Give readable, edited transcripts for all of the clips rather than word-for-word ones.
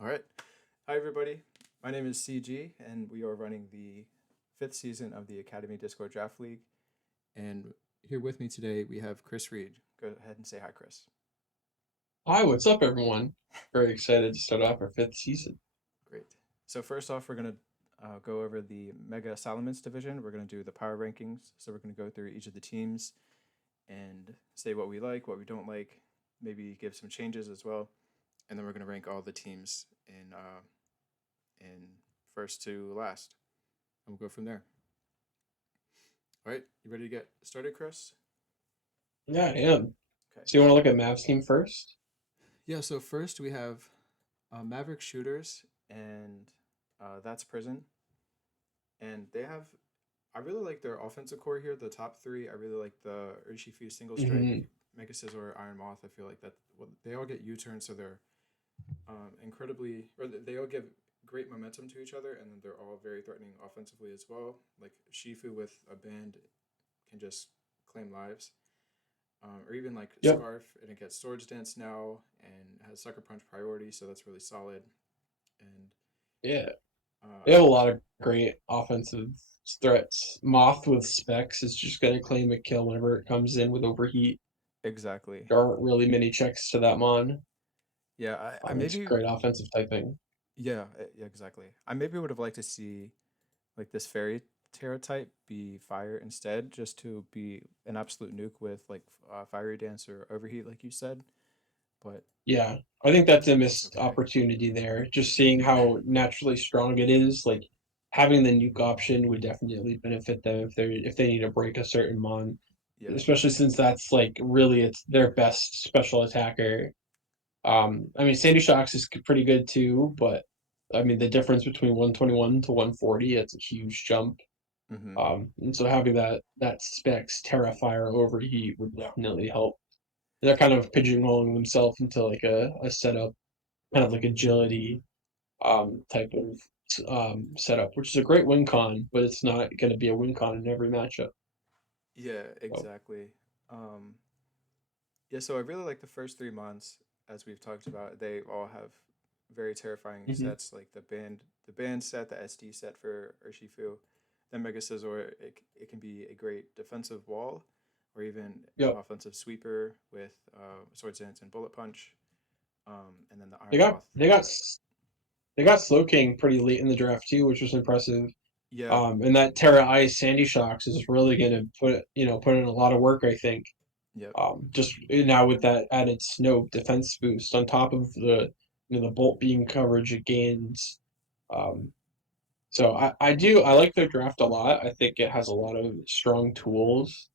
All right. Hi, everybody. My name is CG, and we are running the fifth season of the Academy Discord Draft League. And here with me today, we have Chris Reed. Go ahead and say hi, Chris. Hi, what's up, everyone? Very excited to start off our fifth season. Great. So, first off, we're going to go over the Mega Salamence division. We're going to do the power rankings. So, we're going to go through each of the teams and say what we like, what we don't like, maybe give some changes as well. And then we're going to rank all the teams in first to last. And we'll go from there. All right, you ready to get started, Chris? Yeah, I am. Okay. So you want to look at Mavs team first? Yeah, so first we have Maverick Shooters, and that's Prison. And they have, I really like their offensive core here. The top three, I really like the Urshifu Single Strike, Mm-hmm. Mega Scissor, Iron Moth. I feel like that, well, they all get U turns, so they're incredibly, or they all give great momentum to each other, and then they're all very threatening offensively as well. Like Shifu with a band can just claim lives. Or even like Yep. Scarf, and it gets Swords Dance now and has Sucker Punch priority, so that's really solid. And Yeah. They I have a lot of great offensive threats. Moth with specs is just going to claim a kill whenever it comes in with overheat. exactly, There aren't really many checks to that mon. yeah. I It's maybe great offensive typing. yeah, exactly. I maybe would have liked to see like this Fairy Terra type be fire instead, just to be an absolute nuke with like Fiery Dance or Overheat, like you said. But Yeah, I think that's a it's missed okay. opportunity there. Just seeing how naturally strong it is, like having the nuke option would definitely benefit them if they need to break a certain mon, Yeah, especially since that's like really it's their best special attacker. I mean Sandy Shocks is pretty good too, but I mean the difference between 121 to 140, it's a huge jump. mm-hmm. And so having that specs Terrafire overheat would definitely help. They're kind of pigeonholing themselves into like a setup kind of like agility type of setup, which is a great win con, but it's not going to be a win con in every matchup. Yeah, So, exactly. Um, Yeah, so I really like the first 3 months, as we've talked about. They all have very terrifying hmm sets, like the band set, the SD set for Urshifu, then Mega Scizor. It can be a great defensive wall, or even an yep, offensive sweeper with Swords Dance and Bullet Punch, and then the they Iron got Moth. they got they got Slow King pretty late in the draft too, which was impressive. Yeah, And that Terra Ice Sandy Shocks is really going to put in a lot of work, I think. yep, Just now with that added snow defense boost on top of the bolt beam coverage it gains. Um, So I like their draft a lot. I think it has a lot of strong tools.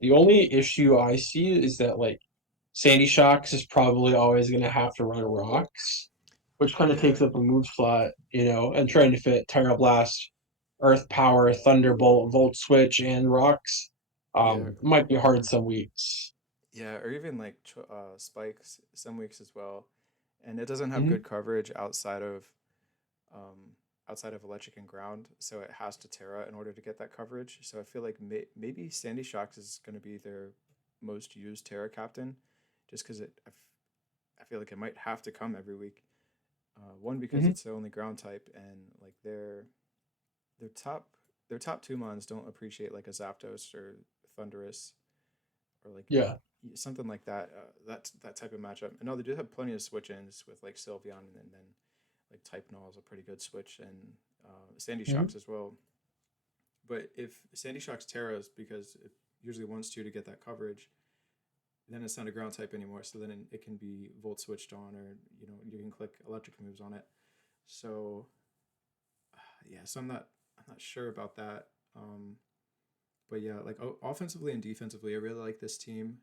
The only issue I see is that like Sandy Shocks is probably always gonna have to run rocks, which kind of yeah, takes up a move slot, and trying to fit Terra Blast, Earth Power, Thunderbolt, Volt Switch, and rocks yeah, might be hard some weeks. yeah, or even like spikes some weeks as well, and it doesn't have hmm good coverage um, outside of electric and ground, so it has to Terra in order to get that coverage. So I feel like maybe Sandy Shocks is going to be their most used Terra captain, just because I feel like it might have to come every week. One because hmm it's the only ground type, and like their top their top two mons don't appreciate like a Zapdos or Thundurus or like Yeah. something like that. That type of matchup. And no, they do have plenty of switch ins with like Sylveon, and then like Type Null is a pretty good switch, and Sandy hmm Shocks as well. But if Sandy Shocks Terras, because it usually wants to get that coverage, then it's not a ground type anymore. So then it can be Volt switched on, or you can click electric moves on it. So yeah, so I'm not sure about that. But yeah, like offensively and defensively, I really like this team.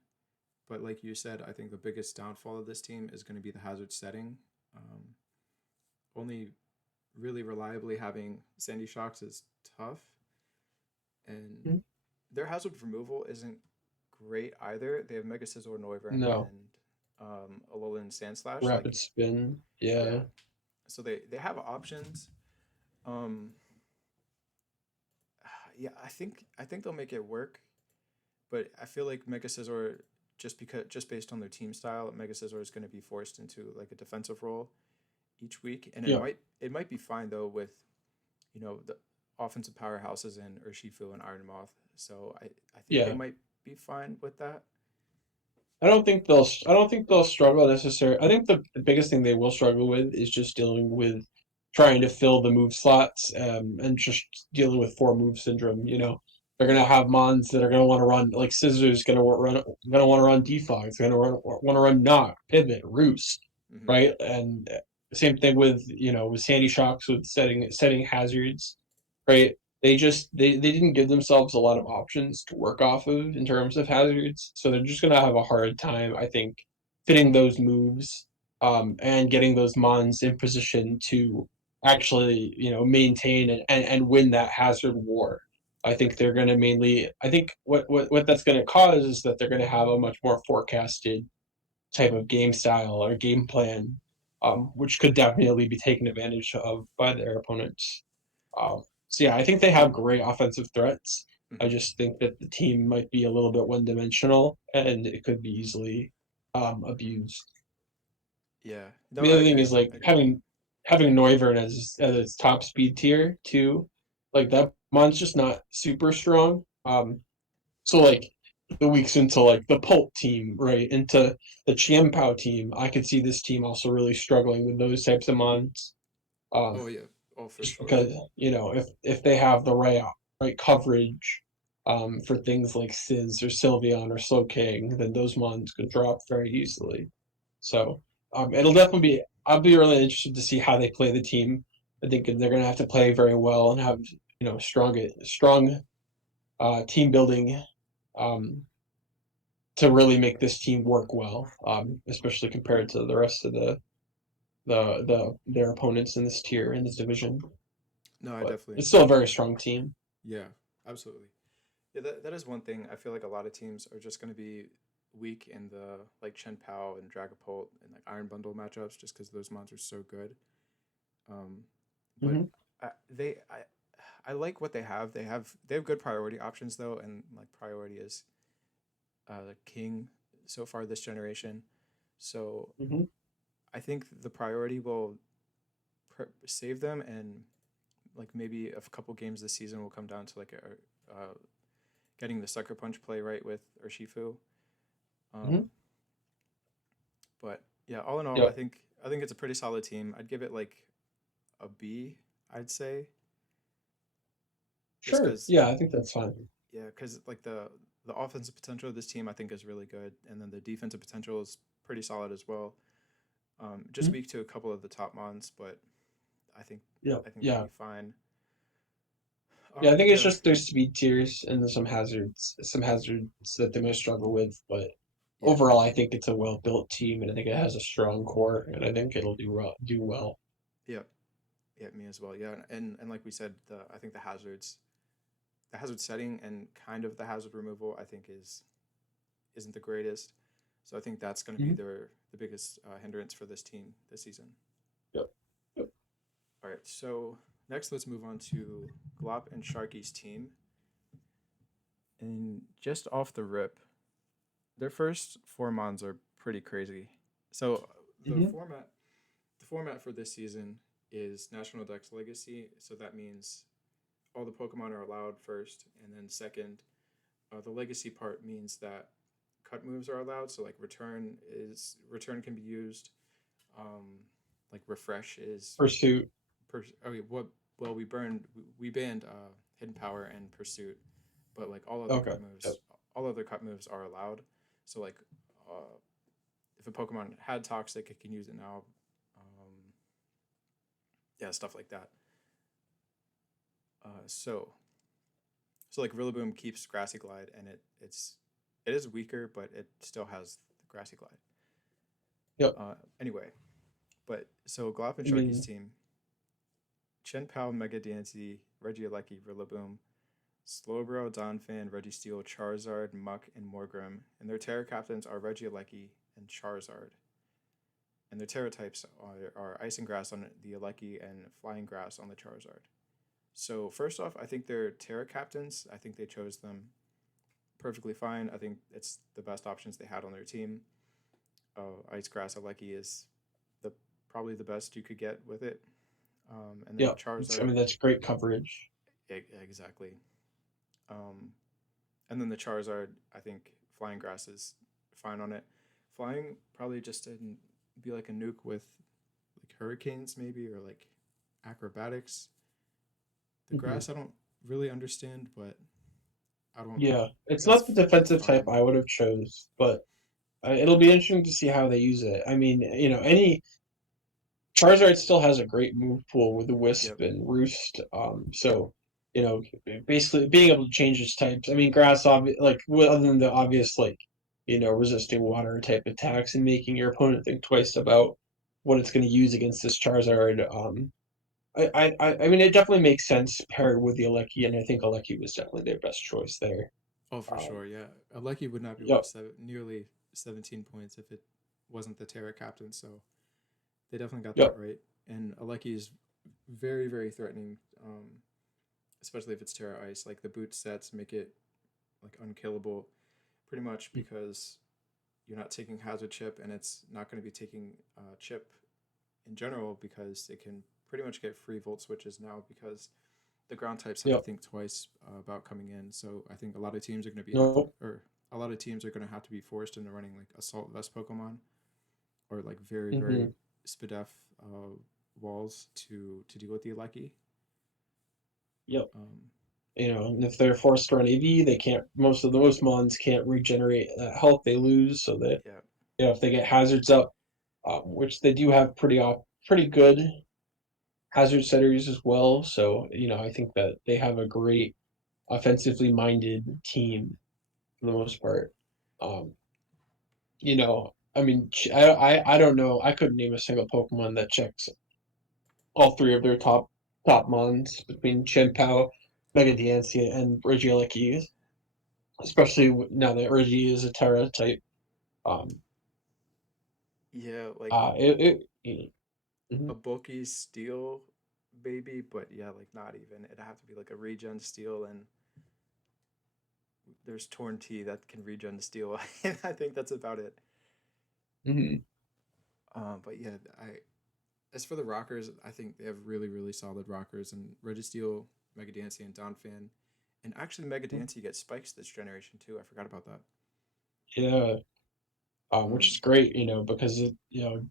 But like you said, I think the biggest downfall of this team is going to be the hazard setting. Um, Only really reliably having Sandy Shocks is tough, and their hazard removal isn't great either. They have Mega Scizor, Noivern, No. and Alolan Sandslash. Rapid Like, spin. yeah, Yeah. so they have options. Um, yeah, I think they'll make it work, but I feel like Mega Scizor, just based on their team style, Mega Scizor is going to be forced into like a defensive role, each week, and Yeah, it might be fine though with the offensive powerhouses in Urshifu and Iron Moth. So I think they yeah. might be fine with that. I don't think they'll struggle necessarily. I think the biggest thing they will struggle with is just dealing with trying to fill the move slots, and just dealing with four move syndrome. They're gonna Yeah. have mons that are gonna want to run like Scissors, gonna want to run defog. It's gonna want to run knock, pivot, roost, Mm-hmm. right? And same thing with with Sandy Shocks with setting hazards, right? They didn't give themselves a lot of options to work off of in terms of hazards, so they're just gonna have a hard time, I think, fitting those moves, and getting those mons in position to actually maintain and win that hazard war. I think Right. they're going to mainly. I think what that's going to cause is that they're going to have a much more forecasted type of game style or game plan, which could definitely be taken advantage of by their opponents. So yeah, I think they have great offensive threats. I Mm-hmm. just think that the team might be a little bit one dimensional and it could be easily abused. Yeah. No, The other thing is like I agree. having Noivern as its top speed tier too. Like that mon's just not super strong. So like the weeks into like the Pulp team, right, into the Chiempao team, I could see this team also really struggling with those types of mons. Oh Um, yeah. Oh for just sure. because if they have the right coverage, for things like Sizz or Sylveon or Slowking, then those mons could drop very easily. So it'll definitely be. I'll be really interested to see how they play the team. I think they're going to have to play very well and have strong team building, um, to really make this team work well, especially compared to the rest of their opponents in this tier in this division. No, I But definitely it's agree. still a very strong team. Yeah, absolutely. Yeah, that is one thing. I feel like a lot of teams are just going to be weak in the like Chen Pao and Dragapult and like Iron Bundle matchups just because those monsters are so good. Um, but Hmm. I, they I like what they have. They have good priority options though, and like priority is king so far this generation. So Hmm. I think the priority will save them, and like maybe a couple games this season will come down to like getting the sucker punch play right with Urshifu. Hmm. Um, but yeah, all in all, Yep. I think it's a pretty solid team. I'd give it like a B, I'd say, just Sure. because Yeah, I think that's fine. yeah, because like the offensive potential of this team I think is really good, and then the defensive potential is pretty solid as well. Just Mhm. weak to a couple of the top mons, but I think Yeah. they'll Yeah. be fine. Yeah, I But think it's yeah, just there's speed tiers and there's some hazards that they might struggle with. But yeah, overall, I think it's a well built team, and I think it has a strong core, and I think it'll do well. Do well. yeah, yeah, me as well. Yeah, and like we said, the I think the hazard setting and kind of the hazard removal, I think isn't the greatest. So I think that's going to be Hmm. the biggest hindrance for this team this season. Yep. Yep. All right, so next let's move on to Glop and Sharky's team. And just off the rip, their first four mons are pretty crazy. So the Hmm. format the format for this season is National Dex Legacy. So that means all the Pokemon are allowed first, and then second, the legacy part means that cut moves are allowed. So like return can be used. Like refresh is Pursuit. okay. Well we banned hidden power and pursuit, but like Okay. Yep. all other cut moves are allowed. So like uh, if a Pokemon had toxic, it can use it now. Um, yeah, stuff like that. So like Rillaboom keeps Grassy Glide, and it is weaker, but it still has the Grassy Glide. Yep. Anyway, but so Glop and I Sharky's mean, team: Chen Pao, Mega Diancie, Regieleki, Rillaboom, Slowbro, Donphan, Registeel, Charizard, Muck, and Morgrem. And their Terra captains are Regieleki and Charizard. And their Terra types are Ice and Grass on the Aleki and Flying Grass on the Charizard. So first off, I think they're Terra captains. I think they chose them perfectly fine. I think it's the best options they had on their team. Ice Grass Aleki is the probably the best you could get with it. And then Yeah, I Charizard, mean that's great coverage. exactly. Um, and then the Charizard, I think Flying Grass is fine on it. Flying probably just didn't be like a nuke with like hurricanes maybe or like acrobatics. The Hmm. grass I don't really understand, but I don't. Yeah, it's That's not the defensive type fine. I would have chose, but it'll be interesting to see how they use it. I mean, any Charizard still has a great move pool with Yep. Wisp and Roost. So you know, basically being able to change its types. I mean, grass, other than the obvious, like resisting water type attacks and making your opponent think twice about what it's going to use against this Charizard. I mean, it definitely makes sense paired with the Alecki, and I think Alecki was definitely their best choice there. Oh, for Um, sure. Yeah, Alecki would not be yep, worth nearly 17 points if it wasn't the Terra captain. So they definitely got that yep, right. And Alecki is very, very threatening, especially if it's Terra Ice. Like the boot sets make it like unkillable, pretty much because you're not taking Hazard Chip, and it's not going to be taking Chip in general because it can pretty much get free Volt switches now because the ground types have to yep. think twice about coming in. So I think a lot of teams are going to be have to, Nope. or a lot of teams are going to have to be forced into running like Assault Vest Pokemon or like very very Hmm. Spadef walls to deal with the Alecki. Yep. Um, And if they're forced to run AV, they can't. Most mons can't regenerate that health they lose. So that yeah, if they get hazards up, which they do have pretty good hazard setters as well. So I think that they have a great offensively minded team for the most part. Um, I mean, I don't know. I couldn't name a single Pokemon that checks all three of their top mons between Chien-Pao, Mega Diancie, and Regieleki, especially now that Regi is a Terra type. Um, yeah, like it a mhm. bulky steel baby, but yeah, like not even. It'd have to be like a regen steel, and there's Torn T that can regen steel. And I think that's about it. Mhm. But yeah, I as for the rockers, I think they have really really solid rockers and Registeel, Mega Dancy, and Donphan. And actually, Mega Dancy gets spikes this generation too. I forgot about that. Yeah, which is Um, great, because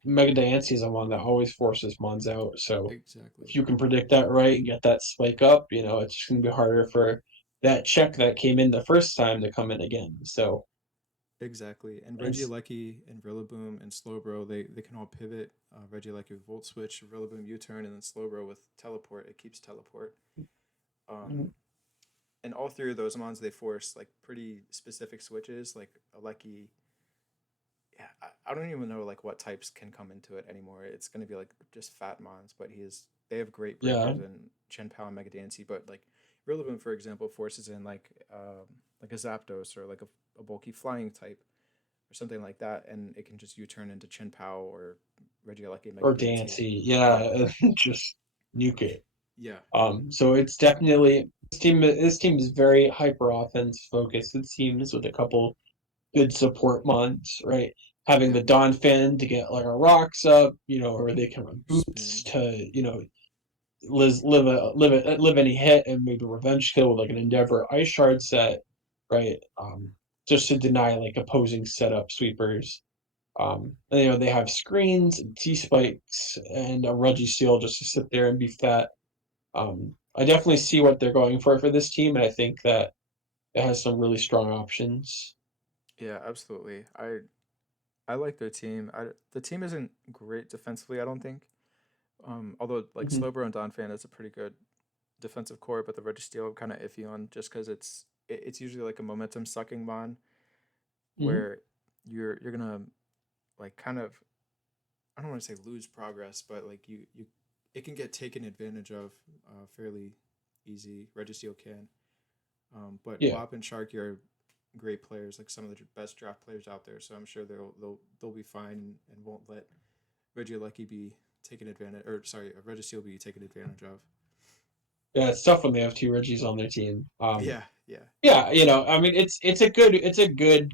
Mega Diancie is the one that always forces Mons out. So exactly, if you can predict that right and get that spike up, it's going to be harder for that check that came in the first time to come in again. So exactly. And it's Regieleki and Rillaboom and Slowbro, they can all pivot. Regieleki with Volt Switch, Rillaboom U-turn, and then Slowbro with Teleport. It keeps Teleport. Um, mhm. and all three of those mons they force like pretty specific switches. Like Aleki, yeah, I don't even know like what types can come into it anymore. It's gonna be like just fat mons, but they have great Yeah, breakers in Chen Pao and Mega Dancy, but like Rillaboom, for example, forces in like a Zapdos or like a bulky flying type or something like that, and it can just U turn into Chen Pao or Regieleki Mega or Dancy. Dancy, Yeah, yeah, just nuke it. yeah, So it's definitely this team is very hyper offense focused. It seems with a couple good support mons, right? Having the yep. Don Fan to get like a rocks up, or they can run boots Spin. to, live any hit and maybe revenge kill with like an Endeavor Ice Shard set, right? Just to deny like opposing setup sweepers. And, they have screens and T spikes and a Registeel just to sit there and be fat. I definitely see what they're going for this team, and I think that it has some really strong options. Yeah, absolutely. I like their team. The team isn't great defensively, I don't think. Although like Hmm. Slowbro and Donphan is a pretty good defensive core, but the Registeel I'm kind of iffy on just because it's usually like a momentum sucking mon Hmm. where you're gonna like kind of, I don't want to say lose progress, but like you it can get taken advantage of fairly easy. Registeel can, but Yeah, Wop and Sharky are great players, like some of the best draft players out there. So I'm sure they'll be fine and won't let Regieleki be taken advantage, or sorry, Registeel be taken advantage of. yeah, it's tough when they have two Reggies on their team. Yeah, Yeah. Yeah, you know, I mean, it's a good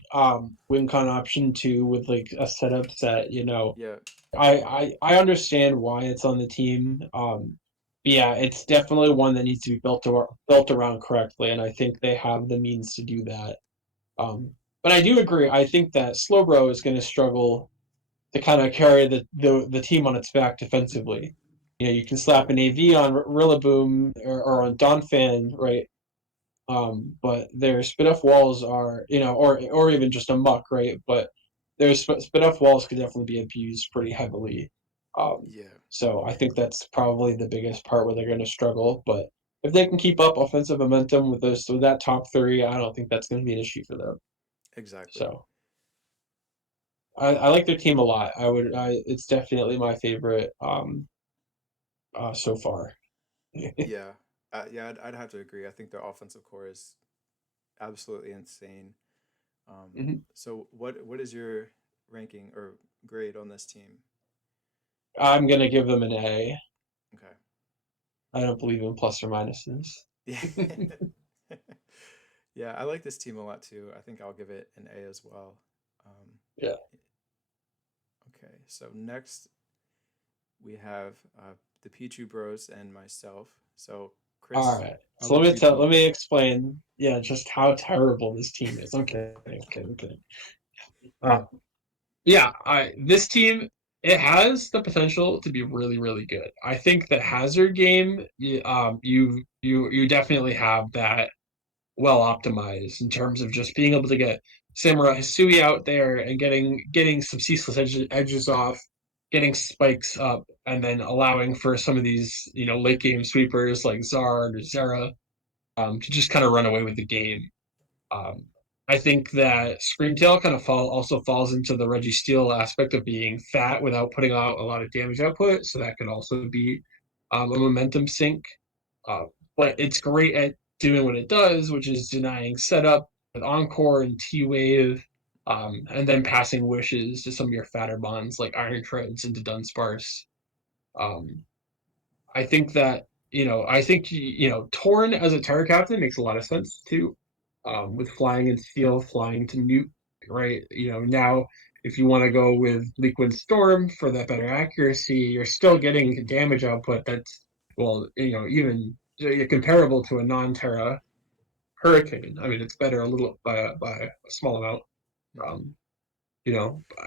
win con option too with like a setup set. You know, Yeah. I understand why it's on the team. But yeah, it's definitely one that needs to be built around correctly, and I think they have the means to do that. Um, but I do agree. I think that Slowbro is going to struggle to kind of carry the team on its back defensively. You know, you can slap an AV on Rillaboom or on Donphan, right? But their spin off walls are, you know, or even just a muck, right? But their spin off walls could definitely be abused pretty heavily. Yeah. So I think that's probably the biggest part where they're going to struggle. But if they can keep up offensive momentum with that top three, I don't think that's going to be an issue for them. Exactly. So I like their team a lot. It's definitely my favorite so far. Yeah. Yeah, I'd have to agree. I think their offensive core is absolutely insane. Mhm. So what is your ranking or grade on this team? I'm gonna give them an A. Okay. I don't believe in plus or minuses. Yeah. Yeah, I like this team a lot too. I think I'll give it an A as well. Um, Yeah. okay, so next we have the Pichu Bros and myself. So All Chris, right. I'll So let let me you tell. talk. Let me explain. Yeah, just how terrible this team is. I'm kidding. I'm kidding. I'm kidding. Uh, yeah. This team, it has the potential to be really really good. I think the hazard game. You definitely have that well optimized in terms of just being able to get Samurai Hisui out there and getting some ceaseless edges off, getting spikes up, and then allowing for some of these late game sweepers like Zard or Zera to just kind of run away with the game. Um, I think that Screamtail kind of also falls into the Reggie Steele aspect of being fat without putting out a lot of damage output, so that could also be a momentum sink. Uh, but it's great at doing what it does, which is denying setup with Encore and T Wave, and then passing wishes to some of your fatter bonds like Iron Treads into Dunsparce. Um, I think that I think Torn as a Terra Captain makes a lot of sense too. With flying and steel, flying to Newt, right? Now if you want to go with Liquid Storm for that better accuracy, you're still getting damage output that's even comparable to a non-Terra Hurricane. I mean, it's better a little by a small amount. Hmm. Um,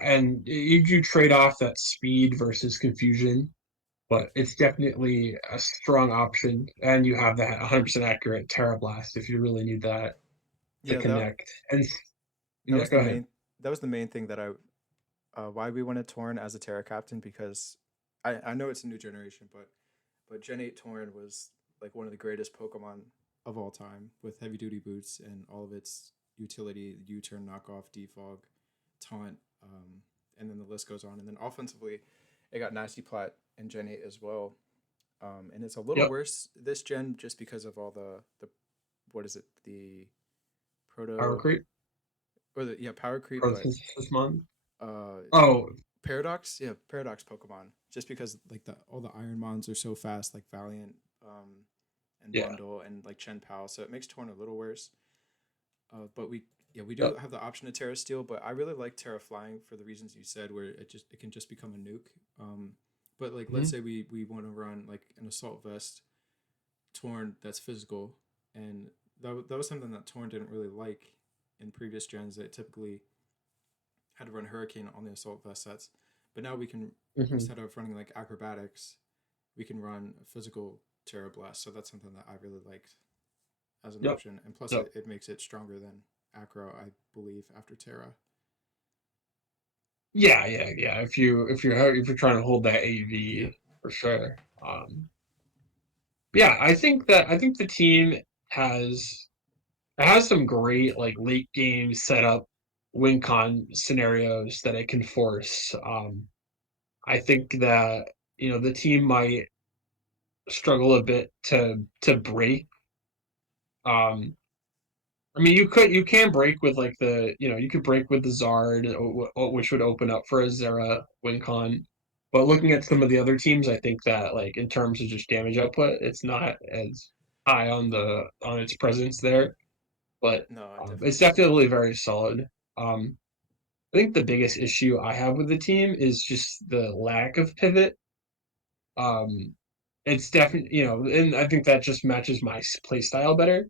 and you trade off that speed versus confusion, but it's definitely a strong option. And you have that 100% accurate Terra Blast if you really need that to Yeah, connect. And that yeah, was go the ahead. main thing that I why we wanted Torn as a Terra Captain because I know it's a new generation, but Gen 8 Torn was like one of the greatest Pokemon of all time with heavy duty boots and all of its utility, U-turn, knockoff, defog, taunt, and then the list goes on. And then offensively, it got Nasty Plat in Gen 8 as well. And it's a little Yep. worse this gen just because of all the what is it, the Power proto creep. or the yeah, power creep, but This month. uh Oh, Paradox, yeah, Paradox Pokemon. Just because like the all the Iron Mons are so fast, like Valiant, and yeah. Bundle and like Chen Pao, so it makes Torn a little worse. But we do Yep. have the option to Terra Steel, but I really like Terra Flying for the reasons you said, where it can just become a nuke. But like let's Mm-hmm. say we want to run like an Assault Vest Torn that's physical, and that was something that Torn didn't really like in previous gens. That typically had to run Hurricane on the Assault Vest sets, but now we can, Mm-hmm. instead of running like Acrobatics, we can run physical Terra Blast. So that's something that I really liked as an Yep. option, and plus Yep. it makes it stronger than Acro, I believe, after Terra. Yeah, yeah, yeah. If you're trying to hold that Yeah, AV for sure. Yeah, I think the team has it has some great like late game setup win con scenarios that it can force. I think that the team might struggle a bit to break. Um, I mean, you can break with like you could break with the Zard, which would open up for a Zera win con. But looking at some of the other teams, I think that like in terms of just damage output, it's not as high on its presence there. but No, I it's definitely agree. definitely very solid. I think the biggest issue I have with the team is just the lack of pivot. Um, it's definitely, and I think that just matches my play style better.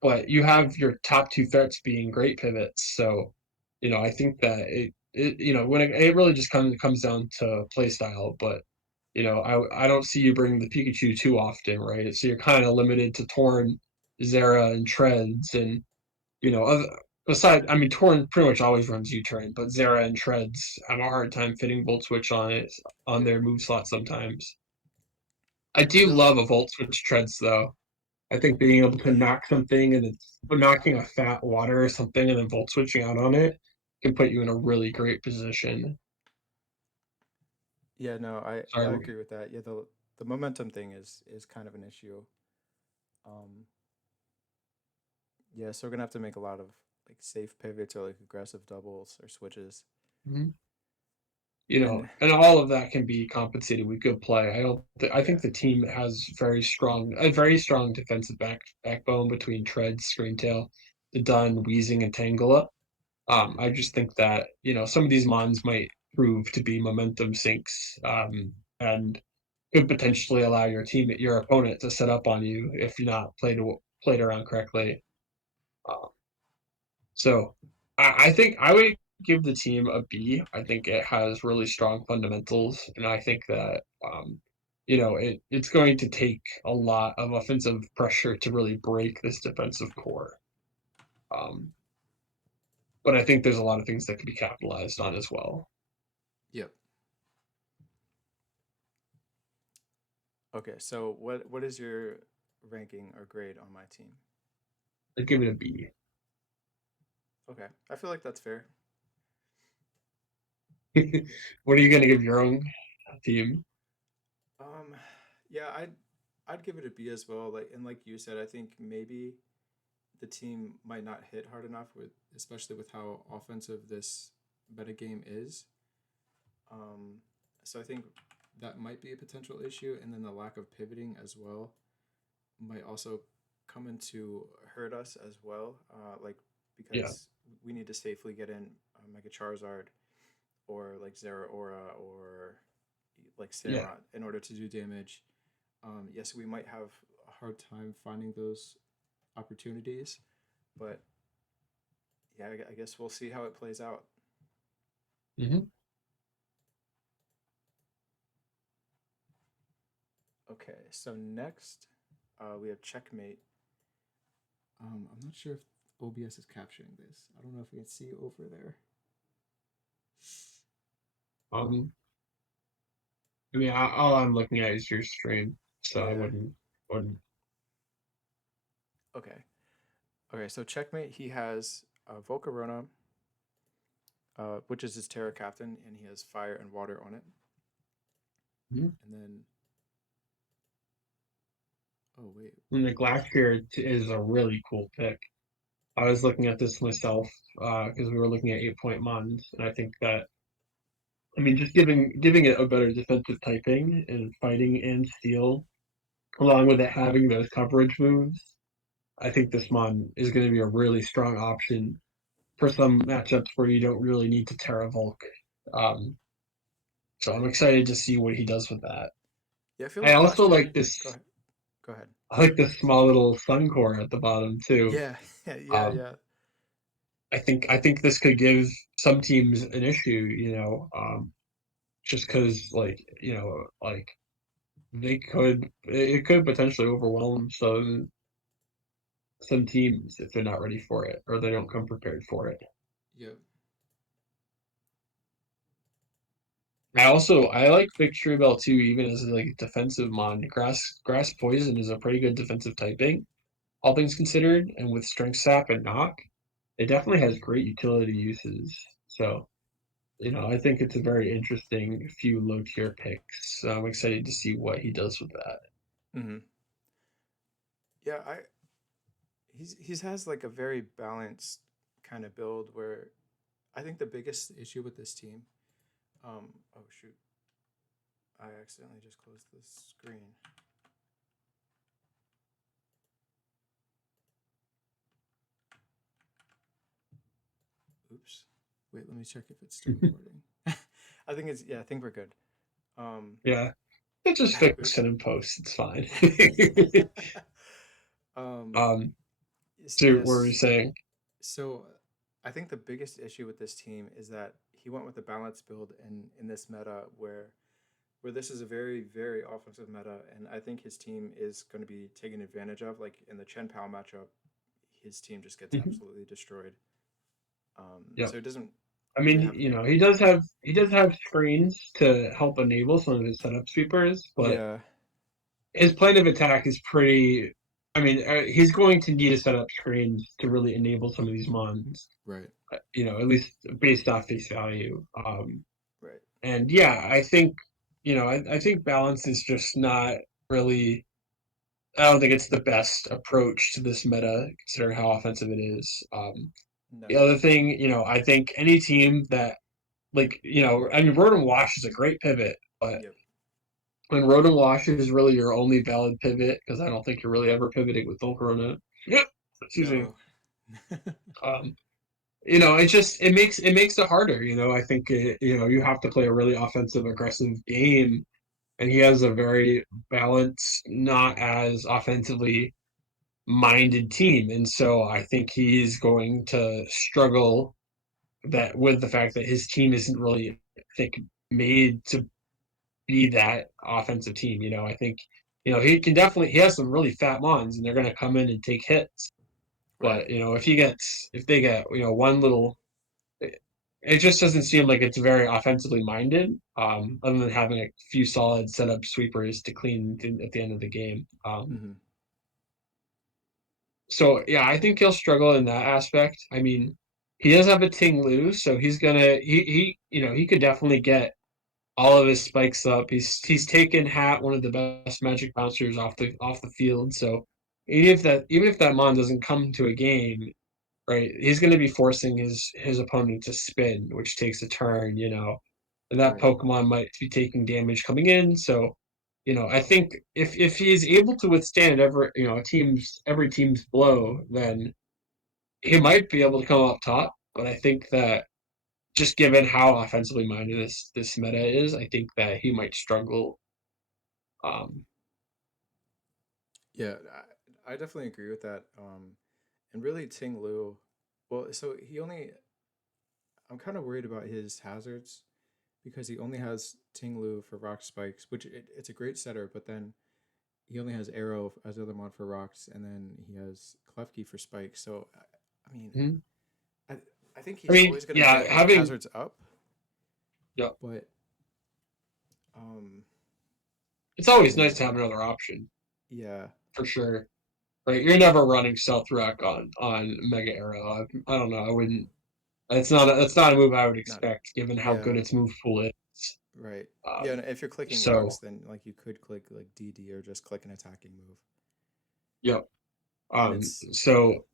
But you have your top two threats being great pivots, so I think that when it really just comes down to play style. But I don't see you bringing the Pikachu too often, right? So you're kind of limited to Torn, Zera, and Treads, and other, I mean, Torn pretty much always runs U-turn, but Zera and Treads have a hard time fitting Volt Switch on Yep. their move slot sometimes. I I do feel like love a Volt Switch Treads though. I think being able to knock something and it's knocking a fat water or something and then Volt Switching out on it can put you in a really great position. yeah, no, I Sorry. agree with that. Yeah, the momentum thing is kind of an issue. Um, yeah, so we're gonna have to make a lot of like safe pivots or like aggressive doubles or switches. Mhm. And And all of that can be compensated with good play. I yeah, think the team has a very strong defensive backbone between Tread, Screentail, the Dun, Weezing, and Tangela. I just think that some of these mons might prove to be momentum sinks, and could potentially allow your opponent, to set up on you if you're not played around correctly. Um, so I think I would give the team a B. I think it has really strong fundamentals, and I think that it's going to take a lot of offensive pressure to really break this defensive core. Um, but I think there's a lot of things that can be capitalized on as well. yep. Okay, so what is your ranking or grade on my team? I'd give it a B. Okay, I feel like that's fair. What are you going to give your own team? Um, yeah, I'd give it a B as well. Like and like you said, I think maybe the team might not hit hard enough with, especially with how offensive this meta game is. Um, so I think that might be a potential issue, and then the lack of pivoting as well might also come into hurt us as well. Like Yeah, because we need to safely get in Mega Charizard or like Zeraora or like yeah. Samurott in order to do damage. Yes, we might have a hard time finding those opportunities, but yeah, I guess we'll see how it plays out. Hmm. Okay, so next we have checkmate. I'm not sure if OBS is capturing this. I don't know if we can see over there. Um, I mean, all I'm looking at is your stream, so I Yeah. wouldn't. Okay. Okay. So checkmate. He has Volcarona, which is his Terra Captain, and he has fire and water on it. Mhm. And then, oh wait, And the Glacier is a really cool pick. I was looking at this myself because we were looking at 8-point mons, and I think that I mean just giving it a better defensive typing and fighting and steel, along with it having those coverage moves. I think this mon is going to be a really strong option for some matchups where you don't really need to Terra Volk. Um, so I'm right? excited to see what he does with that. Yeah, I feel I like also last like year. this. Go ahead. Go ahead. I like this small little sun core at the bottom too. Yeah. Yeah. Um, Yeah. I think this could give some teams an issue. Just because like it could potentially overwhelm some teams if they're not ready for it or they don't come prepared for it. Yep. I like Victory Bell too, even as like a defensive mon. Grass Poison is a pretty good defensive typing, all things considered, and with Strength Sap and Knock, it definitely has great utility uses. So, I think it's a very interesting few low tier picks. So I'm excited to see what he does with that. Mm-hmm. Yeah. He's has like a very balanced kind of build where I think the biggest issue with this team. Oh shoot! I accidentally just closed the screen. Oops. Wait, let me check if it's still recording. I think it's I think we're good. Um, Yeah, I just fix oops. it in post. It's fine. um, um, so what were you yes. saying? So I think the biggest issue with this team is that he went with a balanced build in this meta where this is a very offensive meta, and I think his team is going to be taken advantage of. Like in the Chen Pao matchup, his team just gets Mhm. absolutely destroyed. Yeah, So it doesn't I really mean, have. he does have screens to help enable some of his setup sweepers, but Yeah. his plan of attack is pretty. I mean, he's going to need to set up screens to really enable some of these mons. Right. At least based off face value. Right. And yeah, I think I think balance is just not really. I don't think it's the best approach to this meta, considering how offensive it is. The No. other thing, I think any team that I mean, Rotom Wash is a great pivot, but Yep. when Rotom Wash is really your only valid pivot, because I don't think you're really ever pivoting with Volcarona. Yep. Excuse me. No. Um, it makes it harder. I think you have to play a really offensive, aggressive game, and he has a very balanced, not as offensively minded team, and so I think he's going to struggle that with the fact that his team isn't really, I think, made to be that offensive team. I think he has some really fat mons, and they're going to come in and take hits. Right. But if they get one little, it just doesn't seem like it's very offensively minded. Other than having a few solid setup sweepers to clean at the end of the game. Mm-hmm. So yeah, I think he'll struggle in that aspect. I mean, he does have a Ting Lu, so he could definitely get all of his spikes up. He's taken Hat, one of the best magic bouncers, off the field. So even if that mon doesn't come to a game, right, he's going to be forcing his opponent to spin, which takes a turn. And that Right. Pokemon might be taking damage coming in. So I think if he's able to withstand every team's blow, then he might be able to come up top. But I think that just given how offensively minded this meta is, I think that he might struggle. Um, Yeah, I definitely agree with that. And really, Ting Lu, well, so he only, I'm kind of worried about his hazards because he only has Ting Lu for rock spikes, which it's a great setter, but then he only has Arrow as the other mod for rocks, and then he has Klefki for spikes. So, I mean, mhm. I, I think I he's mean, always going to yeah, get like having hazards up, yeah, but um, it's always yeah, nice to have another option yeah, for sure. Right, you're never running Stealth Rock on Mega Arrow. I don't know. I wouldn't. That's not a move I would not, expect, given how good yeah, its move pool is. right. Yeah, Um, and if you're clicking rocks, so then like you could click like DD or just click an attacking move. yep. And it's So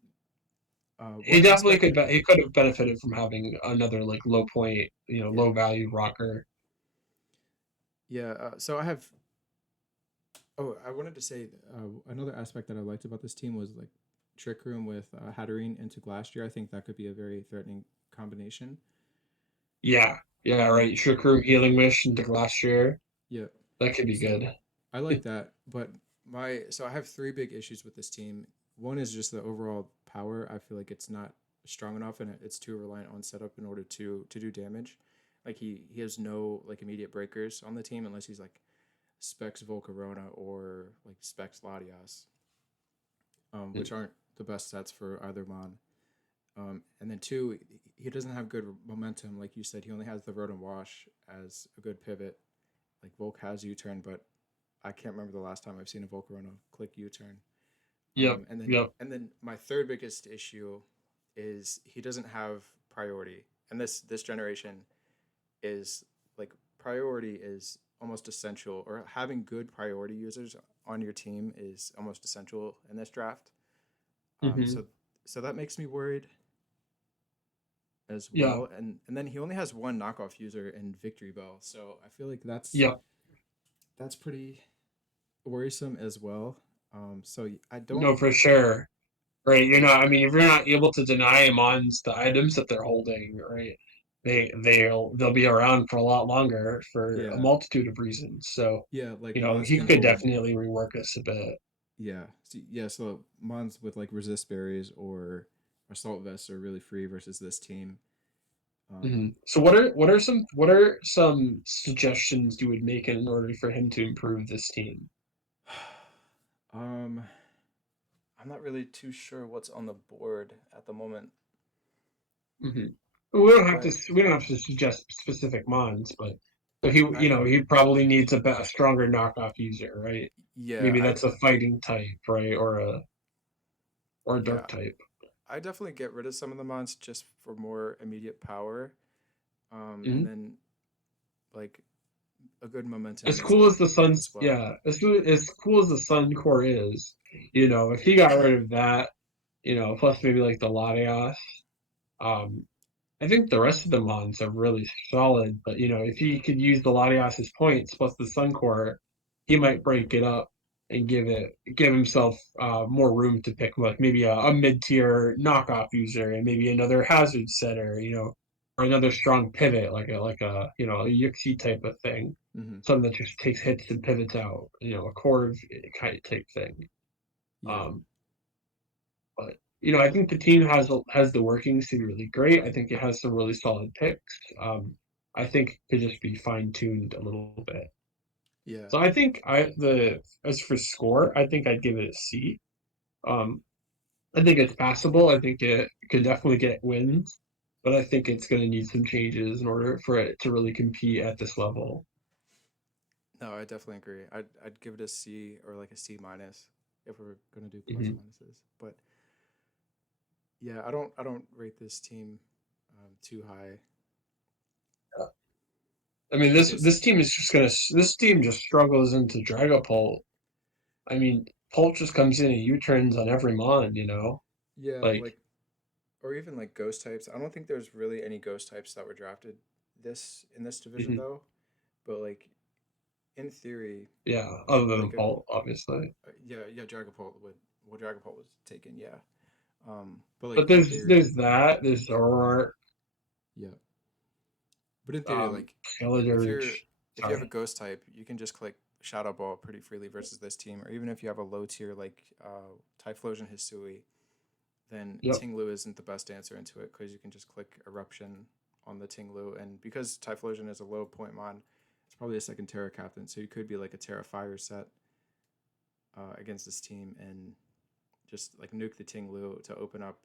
he one definitely aspect. he could have benefited from having another like low point, Yeah, low value rocker. yeah. So I have. Oh, I wanted to say another aspect that I liked about this team was like Trick Room with Hatterene into Glastrier. I think that could be a very threatening combination. Yeah, yeah, right. Um, Shukru healing mission to Glacier. yeah. That could be So good. I like that, but I have three big issues with this team. One is just the overall power. I feel like it's not strong enough, and it's too reliant on setup in order to do damage. Like he has no like immediate breakers on the team unless he's like Specs Volcarona or like Specs Latias, which aren't the best sets for either mon. And then two, he doesn't have good momentum. Like you said, he only has the Rotom Wash as a good pivot. Like Volk has U turn, but I can't remember the last time I've seen a Volcarona click U turn. Yep, And then yep, my third biggest issue is he doesn't have priority, and this generation is like priority is almost essential, or having good priority users on your team is almost essential in this draft. Um, hmm so so that makes me worried as yeah, well. And then he only has one knockoff user in Victory Bell, so I feel like yep. that's pretty worrisome as well. So I don't No, for sure. right? You're not. I mean, if you're not able to deny Mons the items that they're holding, right? They'll be around for a lot longer for a Yeah, multitude of reasons. So, yeah, like Mons he can could hold. definitely rework this a bit. Yeah, yeah. So Mons with like resist berries or assault vests are really free versus this team. Um, So what are some suggestions you would make in order for him to improve this team? um, I'm not really too sure what's on the board at the moment, hmm but we don't have to suggest specific mons, but he I he probably needs a stronger knockoff user, right? yeah Maybe I that's a fighting type, right, or a yeah dark type. I definitely get rid of some of the mons just for more immediate power. And hmm then like a good momentum As is cool as the important sun's as well. yeah, as cool as the sun core is, if he got rid of that, plus maybe like the Latias, um, I think the rest of the mons are really solid, but if he Yeah. could use the Latias's points plus the Suncore, he might break it up and give himself more room to pick like maybe a mid tier knockoff user and maybe another hazard setter, or another strong pivot like a Yuxi type of thing, Hmm. something that just takes hits and pivots out, a core of kind of type thing. Yeah. Um, but I think the team has the workings to be really great. I think it has some really solid picks. I think it could just be fine tuned a little bit. Yeah. So I think I the as for score, I think I'd give it a C. Um, I think it's passable. I think it could definitely get wins, but I think it's going to need some changes in order for it to really compete at this level. No, I definitely agree. I'd give it a C or like a C minus if we're gonna do plus hmm minuses. But yeah, I don't rate this team too high I mean, because this team just struggles into Dragapult. I mean, Pult just comes in and U-turns on every mon, yeah, like. like or even like ghost types. I don't think there's really any ghost types that were drafted this in this division Mhm. though. But like in theory, Yeah, other than like Bolt, obviously. yeah, Dragapult would well Dragapult was taken, yeah. But like But in there's theory, that. There's Zoroark, yeah. But in theory, um, like if you're Skeledirge. if you have a Sorry. ghost type, you can just click Shadow Ball pretty freely versus this team. Or even if you have a low tier like Typhlosion Hisui, then Yep. Tinglu isn't the best answer into it because you can just click Eruption on the Tinglu, and because Typhlosion is a low point mon, it's probably a second Terra Captain, so you could be like a Terra Fire set against this team and just like nuke the Tinglu to open up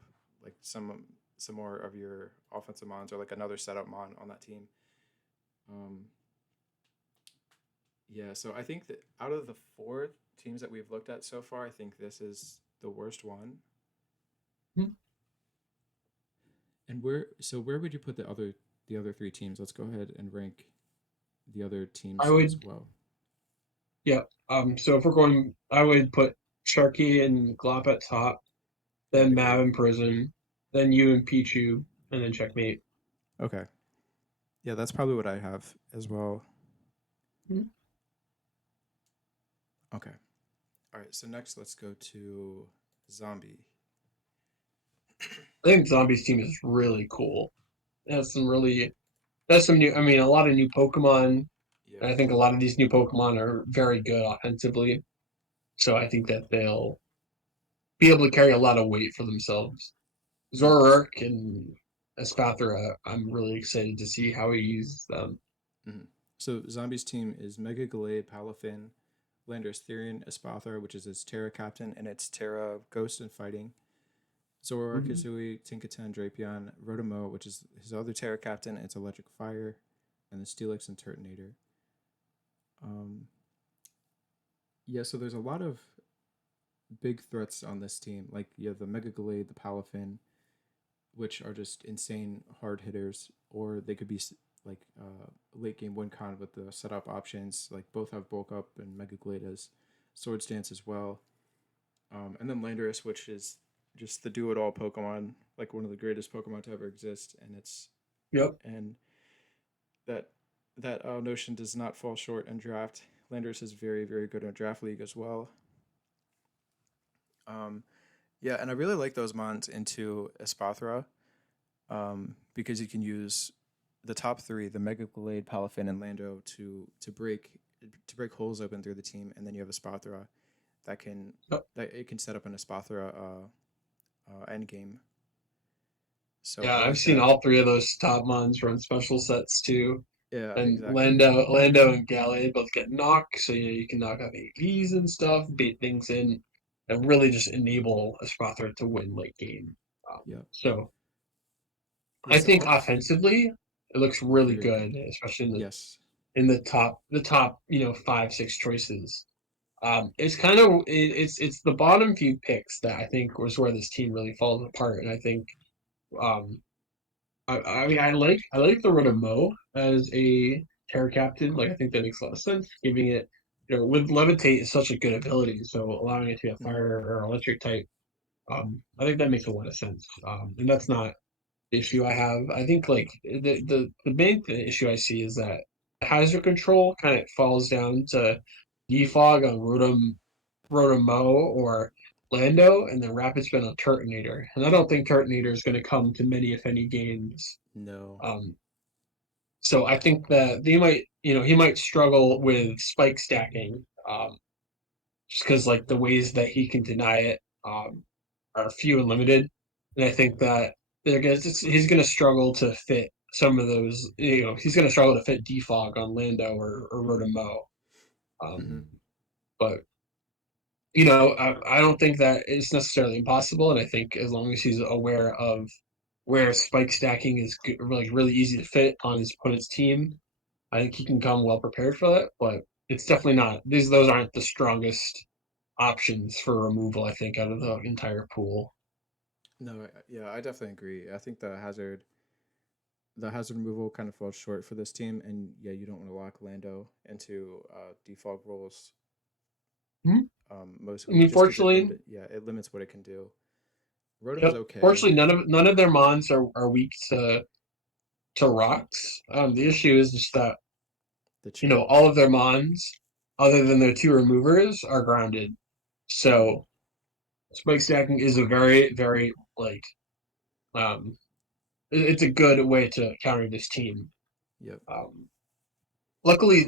like some more of your offensive mons or like another setup mon on that team. Um, yeah, so I think that out of the four teams that we've looked at so far, I think this is the worst one. Mhm. And where would you put the other three teams? Let's go ahead and rank the other I teams as would, well. yeah. So if we're going, I would put Sharky and Glop at top, Yeah, I'd then Mav agree. and Prism, then you and Pichu, and then Checkmate. Okay. Yeah, that's probably what I have as well. Mhm. Okay. All right. So next, let's go to Zombie. I think Zombies team is really cool. It has some new. I mean, a lot of new Pokemon, Yeah. and I think a lot of these new Pokemon are very good offensively. So I think that they'll be able to carry a lot of weight for themselves. Mm-hmm. Zoroark and Espathra, I'm really excited to see how he uses them. Mm-hmm. So Zombie's team is Mega Gallade, Palafin, Landorus Therian, Espathar, which is his Terra captain, and it's Terra Ghost and Fighting. Zoroark, Mhm. Kazooie, Tinkaton, Drapion, Rotomo, which is his other Terra captain, it's Electric Fire, and the Steelix and Turtonator. Um, yeah, so there's a lot of big threats on this team. Like you have the Mega Gallade, the Palafin, which are just insane hard hitters, or they could be like late game win con with the setup options. Like both have bulk up and Mega Glade as Swords Dance as well. And then Landorus, which is just the do it all Pokemon, like one of the greatest Pokemon to ever exist, and it's Yep. and that that notion does not fall short in draft. Landorus is very very good in draft league as well. Um, Yeah, and I really like those mons into Espathra, because you can use the top three, the Mega Glade, Palafin, and Lando, to break holes open through the team, and then you have Espathra that can Yep. that it can set up an Espathra end game. So Yeah, I I've like seen that. all three of those top mons run special sets too. Yeah, And exactly. Lando and Galley both get knocked, so you can knock off APs and stuff, bait things in, and really just enable Espathra to win late game. Yeah, So yeah. I So think all offensively, it looks really very good. good, especially Yes. in the top 5 6 choices. It's kind of it's the bottom few picks that I think was where this team really falls apart, and I think um I mean I like the run of Mo as a terror captain. Like I think that makes a lot of sense, giving it with levitate is such a good ability, so allowing it to be a Hmm. fire or electric type. I think that makes a lot of sense. And that's not issue I have. I think like the main issue I see is that hazard control kind of falls down to defog on Rotom or Lando, and then rapid spin on Turtonator. And I don't think Turtonator is going to come to many, if any, games. No. Um, so I think that he might struggle with spike stacking, just because like the ways that he can deny it are few and limited, and I think that he's going to struggle to fit some of those. He's going to struggle to fit defog on Lando or Rotomo. Hmm. Um, but I don't think that it's necessarily impossible, and I think as long as he's aware of where spike stacking is like really easy to fit on his opponent's team, I think he can come well prepared for that. But it's definitely not those aren't the strongest options for removal. I think out of the entire pool. No. Yeah, I definitely agree. I think the hazard removal kind of falls short for this team, and yeah, you don't want to lock Lando into default roles. Mhm. I Mostly mean, just because it fortunately, limited. Yeah, it limits what it can do. Rotom's yep. okay. Fortunately, none of their mons are weak to rocks. The issue is just that The chain. all of their mons, other than their two removers, are grounded. Hmm. So spike stacking is a very, very like um, it's a good way to counter this team. Yep. Um, Luckily,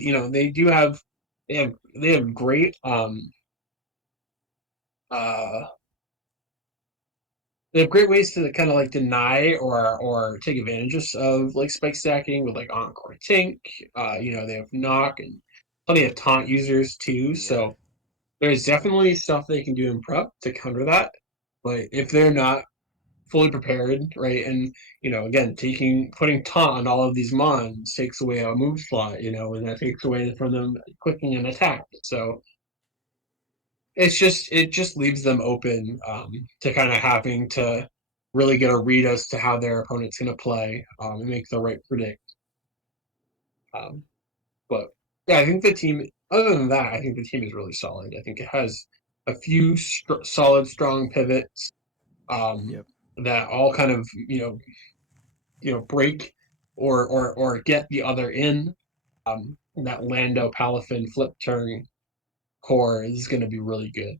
they have great uh they have great ways to kind of like deny or take advantages of like spike stacking with like Encore Tink. They have knock and plenty of taunt users too. Yeah. So there's definitely stuff they can do in prep to counter that. But if they're not fully prepared, right, and again, putting taunt on all of these mons takes away a move slot, and that takes away from them clicking an attack. So it just leaves them open to kind of having to really get a read as to how their opponent's going to play and make the right predict. Um, but yeah, I think the team. Other than that, I think the team is really solid. I think it has a few solid, strong pivots um, Yep. that all kind of break or get the other in. That Lando Palafin flip turn core is going to be really good.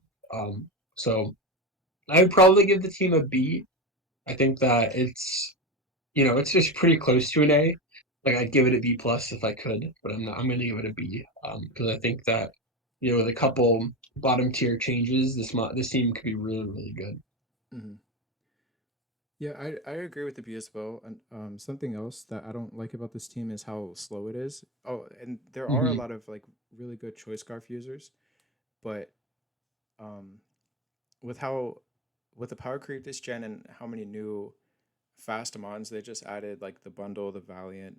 So I would probably give the team a B. I think that it's just pretty close to an A. Like I'd give it a B plus if I could, but I'm not. I'm going to give it a B because I think that with a couple bottom tier changes, this team could be really really good. Hmm. Yeah, I agree with the B as well. And something else that I don't like about this team is how slow it is. Oh, and there are a Mm-hmm. lot of like really good choice scarf users, but um, with how with the power creep this gen and how many new fast mons they just added, like the bundle, the Valiant,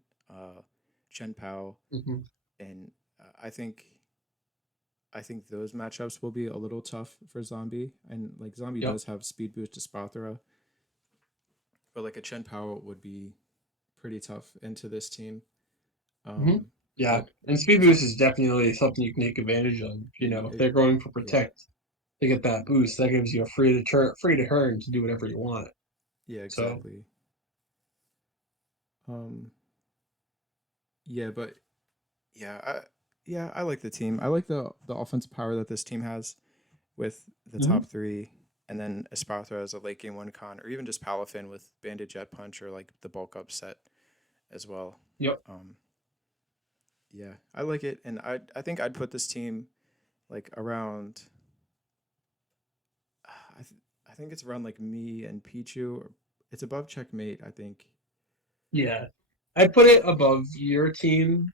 Chen Pao, Mm-hmm. and I think those matchups will be a little tough for Zombie. And like Zombie Yep. does have speed boost to Spathra, but like a Chen Pao would be pretty tough into this team. Mm-hmm. Um, Yeah, but and speed Zo- boost is definitely something you can take advantage of. If it, they're going for yeah, protect, they get that boost. That gives you a free to turn to do whatever you want. yeah, So exactly. Um, yeah, but yeah, I like the team. I like the offensive power that this team has with the hmm top three, and then Espathra as a late game one con, or even just Palafin with Banded Jet Punch or like the bulk up set as well. Yep. Um, yeah, I like it, and I think I'd put this team like around. I think it's around like me and Pichu. Or it's above Checkmate, I think. Yeah. I put it above your team.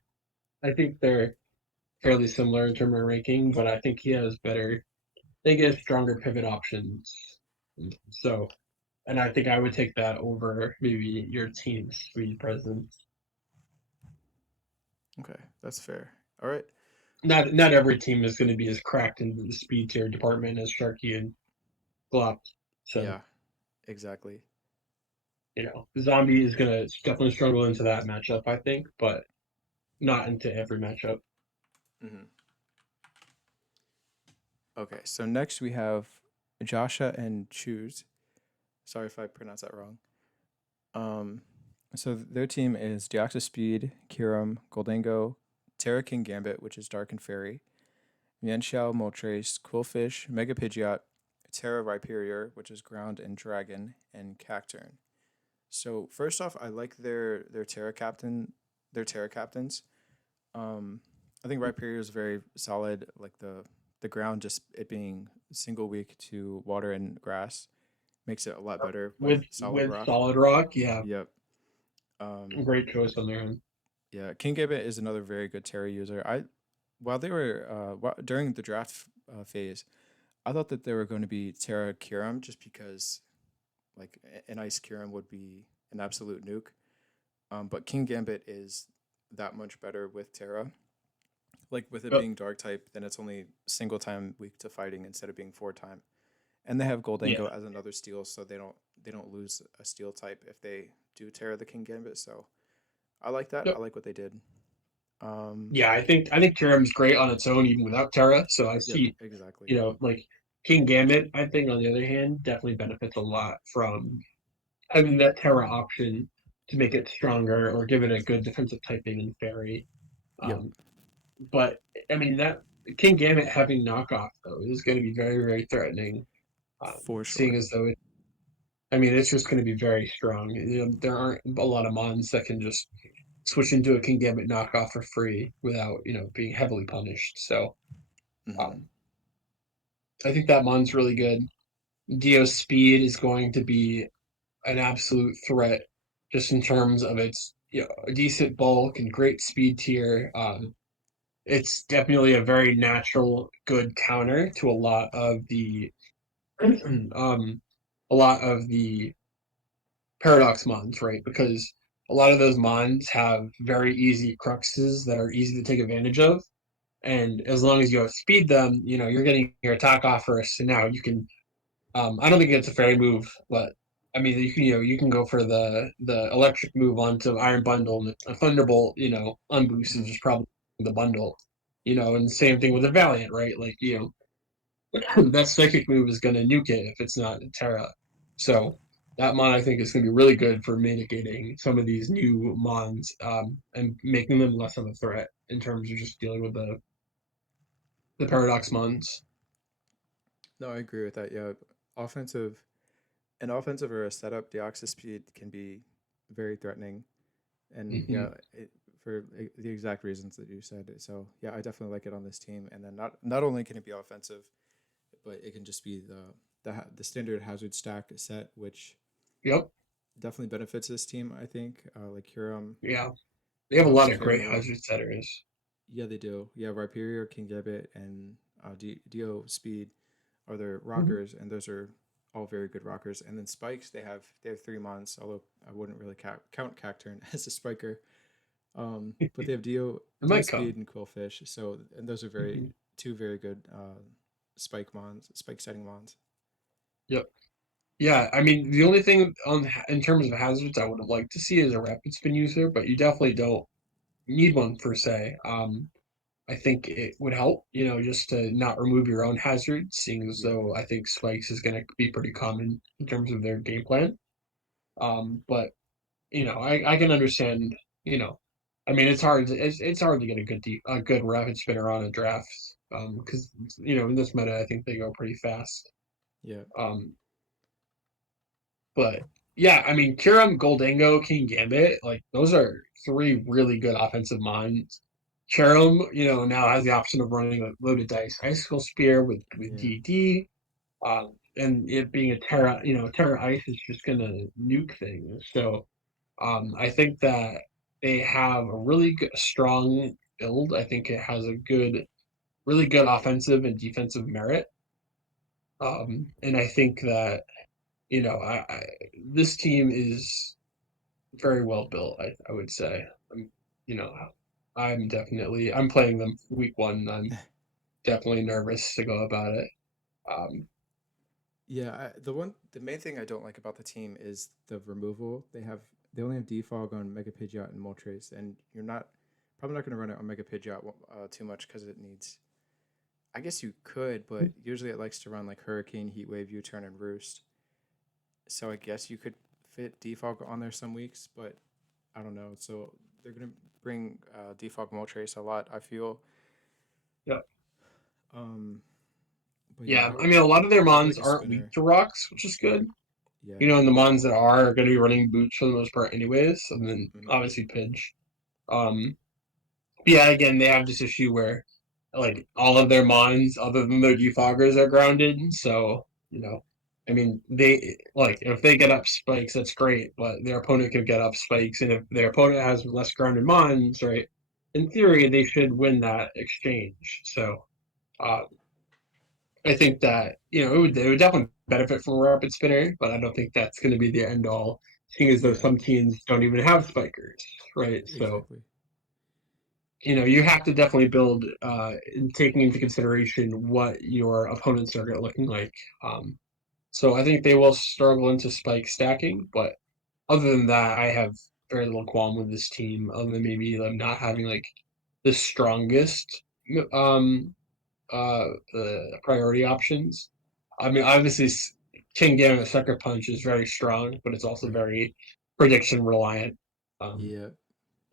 I think they're fairly similar in terms of ranking, but I think he has better. They get stronger pivot options. So, and I think I would take that over maybe your team's speed presence. Okay, that's fair. All right. Not every team is going to be as cracked in the speed tier department as Sharky and Glop. So, Yeah, exactly. Zombie is going to definitely struggle into that matchup, I think, but not into every matchup. Hmm. Okay, so next we have Joshua and Choose. Sorry if I pronounced that wrong. Um, so their team is Deoxys Speed, Kiram, Goldango, Terra King Gambit, which is Dark and Fairy, Mienshao Moltres, Quillfish, Mega Pidgeot, Terra Rhyperior, which is Ground and Dragon, and Cacturn. So first off, I like their Terra captains. Um, I think Rhyperior is very solid. Like the ground, just it being single weak to water and grass makes it a lot better with solid With rock. Solid Rock, yeah, Yep. Um, great choice on their end. yeah, King Gambit is another very good Terra user. I while they were during the draft phase, I thought that they were going to be Terra Kiram just because like an Ice Kiram would be an absolute nuke. But King Gambit is that much better with Terra. Like with it Yep. being Dark type, then it's only single time weak to fighting instead of being four time. And they have Yeah. Goldango as another steal, so they don't lose a steal type if they do Terra the King Gambit. So I like that. I Yep. like what they did. Um, Yeah, I think Kiram's great on its own, even without Terra. So I yep, see, exactly. like King Gambit. I think on the other hand, definitely benefits a lot from having that Terra option to make it stronger or give it a good defensive typing in Fairy. Yep, Um, but I mean that King Gambit having knockoff though is going to be very very threatening. for Seeing sure. as though it's just going to be very strong. There aren't a lot of mons that can just switch into a King Gambit knockoff for free without being heavily punished. So Hmm. um, I think that mon's really good. Dio speed is going to be an absolute threat, just in terms of its a decent bulk and great speed tier. It's definitely a very natural, good counter to um, a lot of the paradox mons, right? Because a lot of those mons have very easy cruxes that are easy to take advantage of. And as long as you outspeed them, you're getting your attack off first. And now you can I don't think it's a fairy move, but I mean you can go for the electric move onto Iron Bundle and a Thunderbolt, unboosted Hmm. is probably the bundle. And same thing with a Valiant, right? Like, that psychic move is gonna nuke it if it's not Terra. So that mon I think is gonna be really good for mitigating some of these new mons, and making them less of a threat in terms of just dealing with the paradox mons. No, I agree with that. Yeah, offensive an offensive or a setup, Deoxys speed can be very threatening, and Hmm. yeah, for the exact reasons that you said. So yeah, I definitely like it on this team. And then not only can it be offensive, but it can just be the standard hazard stack set, which Yep. definitely benefits this team. I think like Huron Yeah. They have a helps lot of kill great more. hazard setters. Yeah, they do. Yeah, Rhyperior, King Gambit, and Dio Speed are their Mhm. rockers, and those are all very good rockers. And then spikes, they have three mons, although I wouldn't really count Cacturn as a spiker. But they have It Dio might Speed come. and Quillfish. So and those are Mhm. two very good spike setting mons. Yep. Yeah, I mean, the only thing in terms of hazards I would have liked to see is a rapid spin user, but you definitely don't need one per se. I think it would help, just to not remove your own hazards, seeing as Yep. though I think spikes is going to be pretty common in terms of their game plan. But I can understand. You know, I mean, it's hard to get a good rapid spinner on a draft. Because in this meta, I think they go pretty fast. Yeah. Um, but yeah, I mean, Kiram, Goldango, King Gambit, like those are three really good offensive minds. Kiram, now has the option of running a loaded dice icicle spear with Yeah. DD. And it being a Terra, Terra Ice is just gonna nuke things. So I think that they have a really good, strong build. I think it has a really good offensive and defensive merit. And I think that this team is very well built. I would say. You know, I'm playing them week one. I'm definitely nervous to go about it. Um, Yeah, the main thing I don't like about the team is the removal. They only have Defog on Mega Pidgeot and Moltres, and you're not probably not going to run it on Mega Pidgeot too much because it needs. I guess you could, but usually it likes to run like Hurricane, Heat Wave, U-turn, and Roost. So I guess you could fit Defog on there some weeks, but I don't know. So they're going to bring Defog Moltres a lot. I feel. yeah, Um, but yeah, yeah. I mean, a lot of their I would mons like a aren't weak spinner. to rocks, which is good. Yeah. And the mons that are going to be running boots for the most part, anyways. And then Mm-hmm. obviously Pidge. Um, yeah, again, they have this issue where like all of their mines, other than their defoggers, are grounded. So I mean, they like if they get up spikes, that's great. But their opponent could get up spikes, and if their opponent has less grounded mines, right? In theory, they should win that exchange. So uh, I think that it would definitely benefit from a rapid spinner, but I don't think that's going to be the end all. Seeing as though Yeah. some teams don't even have spikers, right? So Exactly. you have to definitely build taking into consideration what your opponents are looking like. So I think they will struggle into spike stacking, but other than that, I have very little qualm with this team, other than maybe them not having like the strongest um priority options. I mean, obviously, King Gambit Sucker Punch is very strong, but it's also Right. very prediction reliant. Um, Yeah.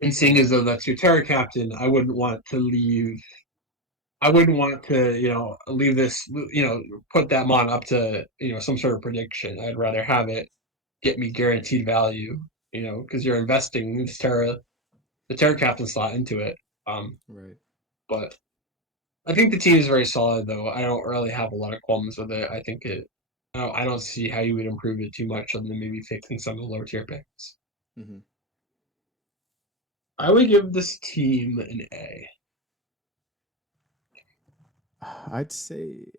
and seeing as though that's your Terra Captain, I wouldn't want to leave. I wouldn't want to, leave this, put that mon up to, some sort of prediction. I'd rather have it get me guaranteed value, because you're investing this the Terra Captain slot into it. Um, Right. but I think the team is very solid, though. I don't really have a lot of qualms with it. I think I don't see how you would improve it too much other than maybe fixing some of the lower tier picks. Mm-hmm. I would give this team an A. I'd say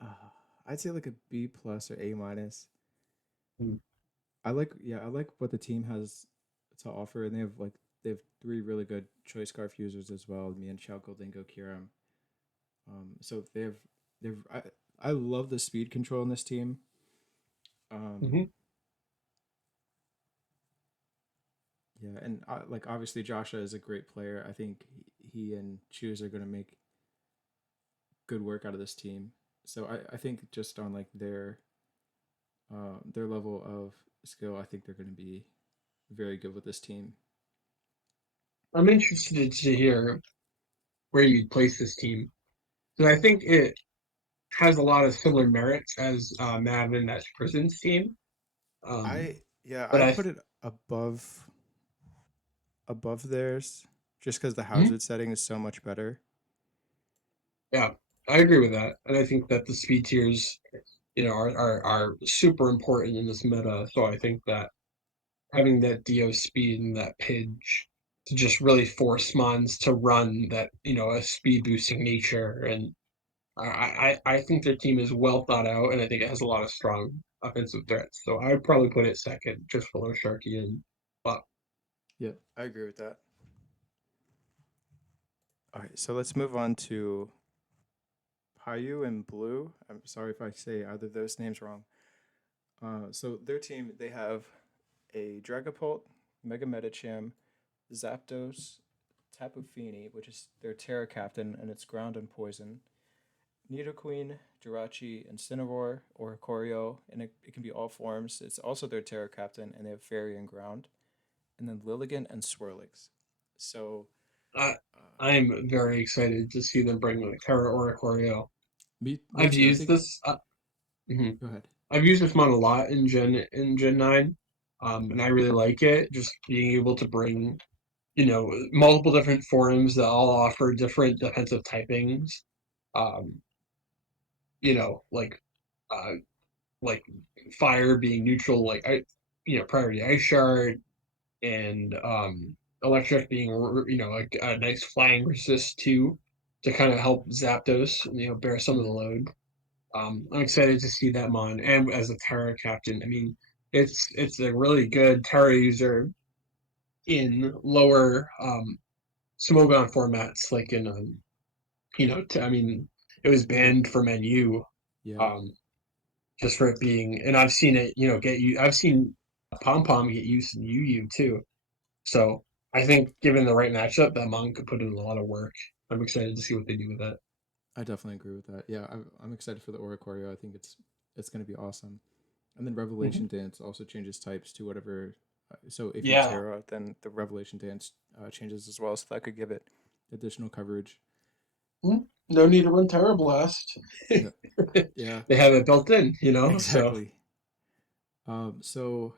uh, I'd say like a B plus or A minus. Mm. I like what the team has to offer, and they have three really good choice scarf users as well. Me and Chow Goldingo Kiram. So they've I love the speed control in this team. Um, Mm-hmm. yeah, and like obviously Joshua is a great player. I think he and Choose are going to make good work out of this team. So I think just on like their level of skill, I think they're going to be very good with this team. I'm interested to hear where you'd place this team. Because I think it has a lot of similar merits as Mav and that Prison's team. Um, but I'd I, put it above theirs just because the Mhm. hazard setting is so much better. Yeah, I agree with that. And I think that the speed tiers, are super important in this meta. So I think that having that Dio speed and that Pidge to just really force mons to run that, a speed boosting nature. And I think their team is well thought out, and I think it has a lot of strong offensive threats. So I would probably put it second, just below Sharky and Buck. Yeah, I agree with that. All right, so let's move on to Payu and Blue. I'm sorry if I say either of those names wrong. So their team, they have a Dragapult, Mega Medicham, Zapdos, Tapu Fini, which is their Terra Captain, and it's ground and poison. Nidoqueen, Jirachi, Incineroar, or Corio, and it can be all forms. It's also their Terra Captain, and they have Fairy and Ground. And then Lilligant and Swirlix. So, I uh, I'm very excited to see them bring like Terra Oricorio. Me I've too. I used think. this. Mhm. Go ahead. I've used this mod a lot in Gen 9, and I really like it. Just being able to bring, multiple different forms that all offer different defensive typings. Um, like uh, like fire being neutral, like priority ice shard, and electric being like a nice flying resist too, to kind of help Zapdos, bear some of the Hmm. load. I'm excited to see that mon, and as a Terra captain, I mean, it's a really good Terra user in lower Smogon formats, like in I mean, it was Well, banned from NU, yeah, um, just for it being, and I've seen it, get you. I've seen Pom Pom get used in UU too. So I think given the right matchup, that mon could put in a lot of work. I'm excited to see what they do with that. I definitely agree with that. Yeah, I'm excited for the Oricorio. I think it's going to be awesome. And then Revelation Mhm. Dance also changes types to whatever. So if you Yeah. Terra, then the Revelation Dance changes as well. So that could give it additional coverage. No need to run Terra Blast. Yeah, yeah, They have it built in, so exactly. So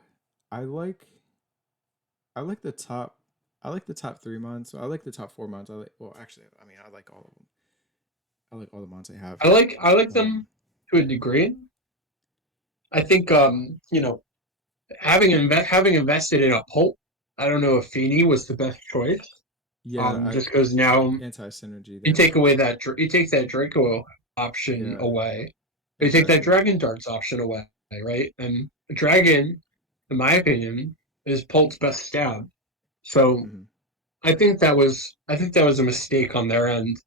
I like I like the top. I like the top three mons. So I like the top four mons. I like. Well, actually, I mean, I like all of them. I like all the mons I have. I like Um, them to a degree. I think having invested in a Pulp, I don't know if Feeney was the best choice. yeah, Just because now anti synergy you there. take away you take that Draco option Yeah, away, you take that exactly. Dragon Darts option away, right? And Dragon, in my opinion, is Pulp's best stab. So Hmm. I think that was a mistake on their end,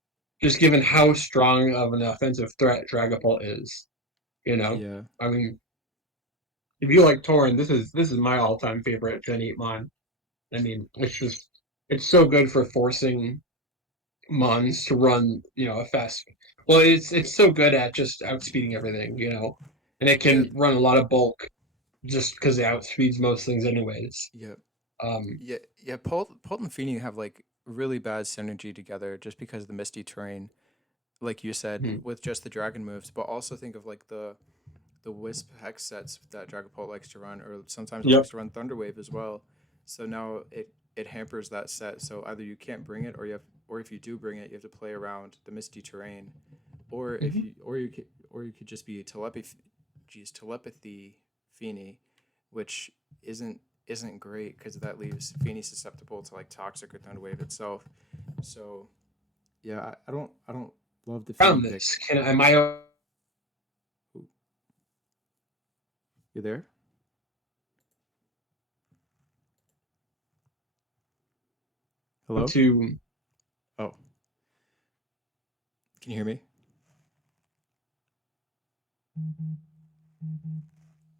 just given how strong of an offensive threat Dragapult is. You know, Yeah, I mean, if you like Torn, this is my all-time favorite Gen 8 mon. I mean, it's so good for forcing mons to run, a fast. Well, it's so good at just outspeeding everything, and it yeah, can run a lot of bulk just because it outspeeds most things anyways. yeah, Um, yeah. Polt and Feeney have like really bad synergy together just because of the misty terrain, like you said, mhm. with just the dragon moves. But also think of like the Wisp Hex sets that Dragapult likes to run, or sometimes it likes Yep. to run Thunderwave as well. So now it hampers that set. So either you can't bring it, or if you do bring it, you have to play around the misty terrain, or if Hmm. you or you could just be telepathy Feeny, which isn't isn't great because that leaves Feeny susceptible to like Toxic or Thunderwave itself. So yeah, I don't love the Feeny Around pick. this, am I Ooh, you there? Hello? to Oh, can you hear me?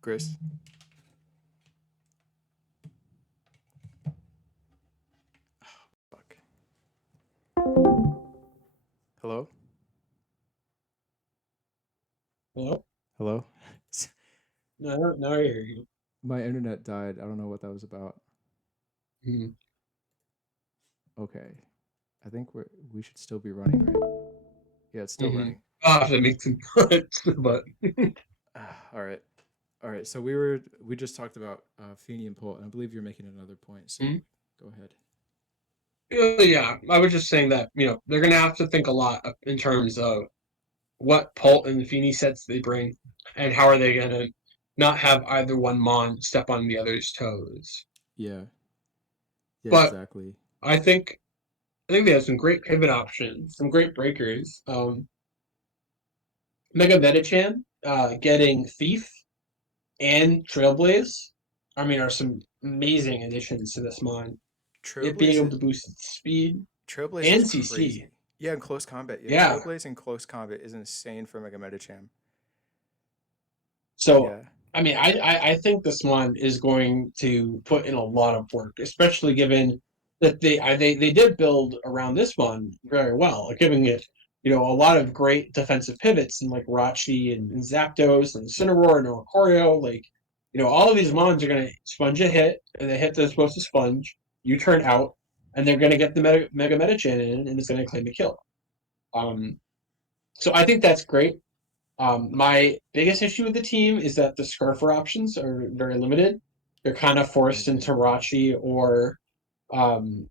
Chris? Fuck. Hello? hello? Hello? No, now I hear you. My internet died. I don't know what that was about. Mhm. Okay. I think we should still be running, right? Yeah, it's still Mhm. running. Ah, that makes sense. But All right. All right. So we just talked about Feeney and Polt, and I believe you're making another point. So mhm. go ahead. Yeah, I was just saying that they're gonna have to think a lot in terms of what Pult and Feeney sets they bring, and how are they gonna not have either one Mon step on the other's toes. Yeah. Yeah. But Exactly. I think I think they have some great pivot options, some great breakers. Mega Metachan, getting Thief and Trailblaze, I mean, are some amazing additions to this Mon. It being able Trailblaze. to boost its speed Trailblaze is and CC. crazy. Yeah, in close combat. Yeah, Yeah. Trailblaze in close combat is insane for Mega Metacham. So, Yeah. I mean, I think this one is going to put in a lot of work, especially given that they did build around this one very well, giving it a lot of great defensive pivots and like Rachi and Zapdos and Cineroar and Oricorio. Like all of these mons are going to sponge a hit, and the hit they're supposed to sponge, you turn out, and they're going to get the Mega Metachan in, and it's going to claim a kill. Um, So I think that's great. My biggest issue with the team is that the Scarfer options are very limited. You're kind of I forced agree. into Rachi or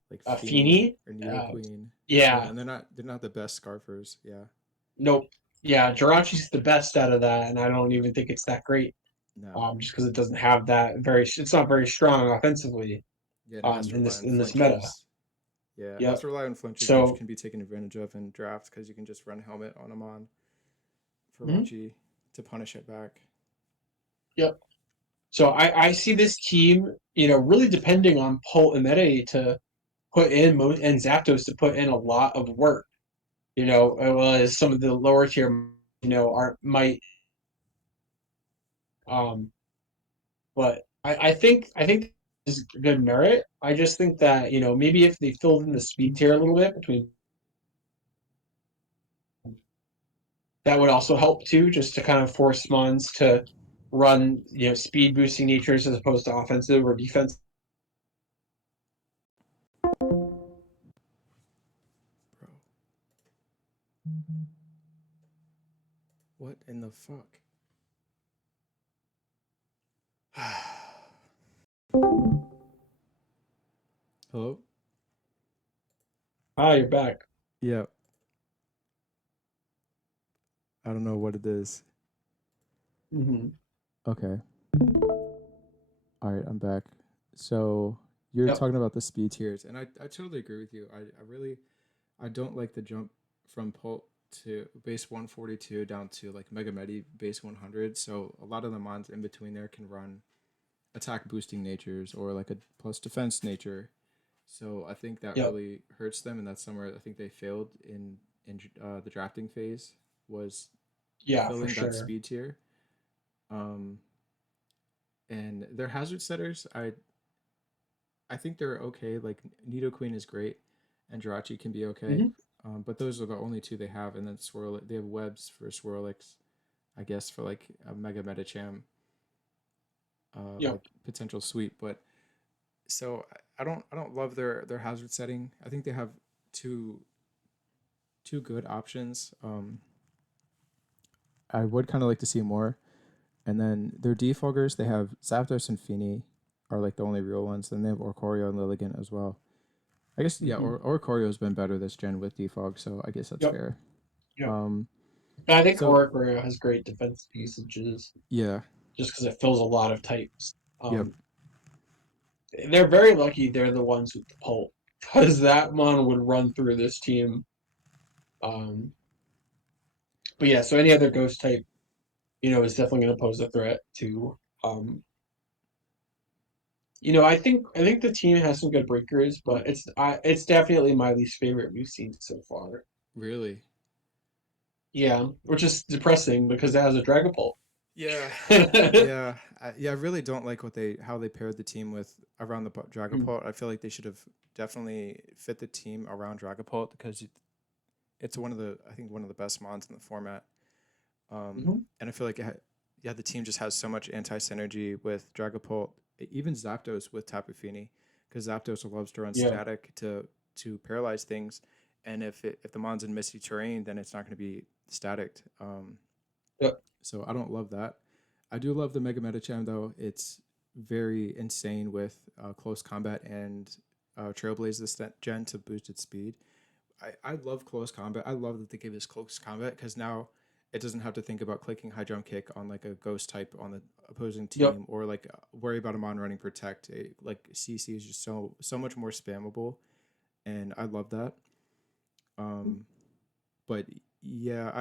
Like a Feeny Feeny. or Nido Queen. Yeah, Yeah, and they're not the best scarfers. Yeah. nope. Yeah, Jirachi's the best out of that, and I don't Yep. even think it's that great. No. Just because it doesn't have that it's not very strong offensively. Yeah, and it has to In rely this on meta. flinches. Yeah, it has Yep. to rely on flinches, which So, can be taken advantage of in drafts because you can just run helmet on them on for mhm, Rachi to punish it back. yep. So I see this team, really depending on Pult and Meta to put in and Zapdos to put in a lot of work. Whereas some of the lower tier, are might. Um, but I think is good merit. I just think that maybe if they filled in the speed tier a little bit between, that would also help too, just to kind of force Mons to run speed boosting natures as opposed to offensive or defense. Bro, what in the fuck? Hello? Ah, you're back. Yeah, I don't know what it is. Mm-hmm. Okay. All right, I'm back. So you're Yep. talking about the speed tiers, and I totally agree with you. I really I don't like the jump from Pult to base 142 down to like Mega Medi base 100. So a lot of the mons in between there can run attack boosting natures or like a plus defense nature. So I think that Yep. really hurts them, and that's somewhere I think they failed in the drafting phase was Yeah, for filling that sure. speed tier. Um, and their hazard setters, I think they're okay. Like Nido Queen is great, and Jirachi can be okay. Mm-hmm. But those are the only two they have, and then Swirl. They have webs for Swirlix, I guess, for like a Mega Metacham, Yep. like potential sweep. But so I don't love their hazard setting. I think they have two two good options. I would kind of like to see more. And then their defoggers, they have Zapdos and Feeny are like the only real ones. Then they have Orcorio and Lilligant as well. I guess yeah, Mm-hmm. Orcorio's been better this gen with defog, so I guess that's Yep. fair. Yep. Um, I think so Oricorio has great defense usages yeah, just because it fills a lot of types. yep, They're very lucky they're the ones with the pult because that mon would run through this team. Um, but yeah, so any other ghost type, is definitely going to pose a threat to. Um, I think the team has some good breakers, but it's definitely my least favorite we've seen so far. really. Yeah, which is depressing because it has a Dragapult. Yeah, yeah. I really don't like how they paired the team with around the Dragapult. I feel like they should have definitely fit the team around Dragapult because it's I think one of the best mons in the format. Mhm. And I feel like yeah, the team just has so much anti synergy with Dragapult, even Zapdos with Tapu Fini, because Zapdos loves to run Yeah. static to paralyze things, and if the mon's in misty terrain, then it's not going to be static. Yep. So I don't love that. I do love the Mega Metacham though. It's very insane with close combat and Trailblaze this gen to boost its speed. I love close combat. I love that they gave us close combat because now it doesn't have to think about clicking high jump kick on like a ghost type on the opposing Yep. team or like worry about a mon running protect. Like CC is just so much more spammable, and I love that. Um, but yeah,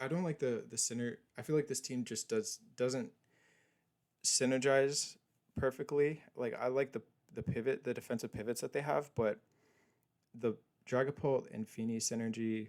I don't like the center. I feel like this team just doesn't synergize perfectly. Like I like the defensive pivots that they have, but the Dragapult and Feeny synergy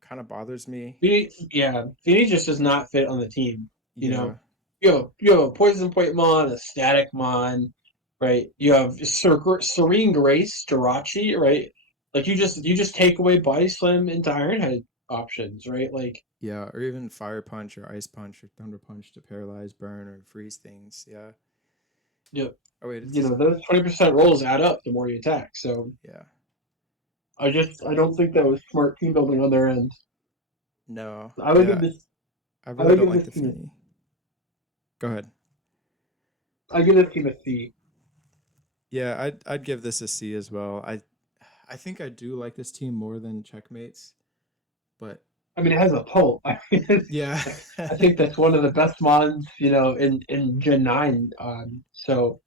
kind of bothers me. Phoenix just does not fit on the team. You Yeah, know, you have a poison point mon, a static mon, right? You have serene grace, Jirachi, right? Like you just take away body slam into Iron Head options, right? Like yeah, or even Fire Punch or Ice Punch or Thunder Punch to paralyze, burn, or freeze things. Yeah. you Oh wait, it's those 20% rolls add up the more you attack. So yeah. I don't think that was smart team building on their end. No, I would give yeah, this I I really would don't give like this the team Feeney. Go ahead. I give this team a C. Yeah, I'd give this a C as well. I think I do like this team more than Checkmates, but I mean, it has a pult. I mean, yeah, I think that's one of the best mons, in Gen 9. So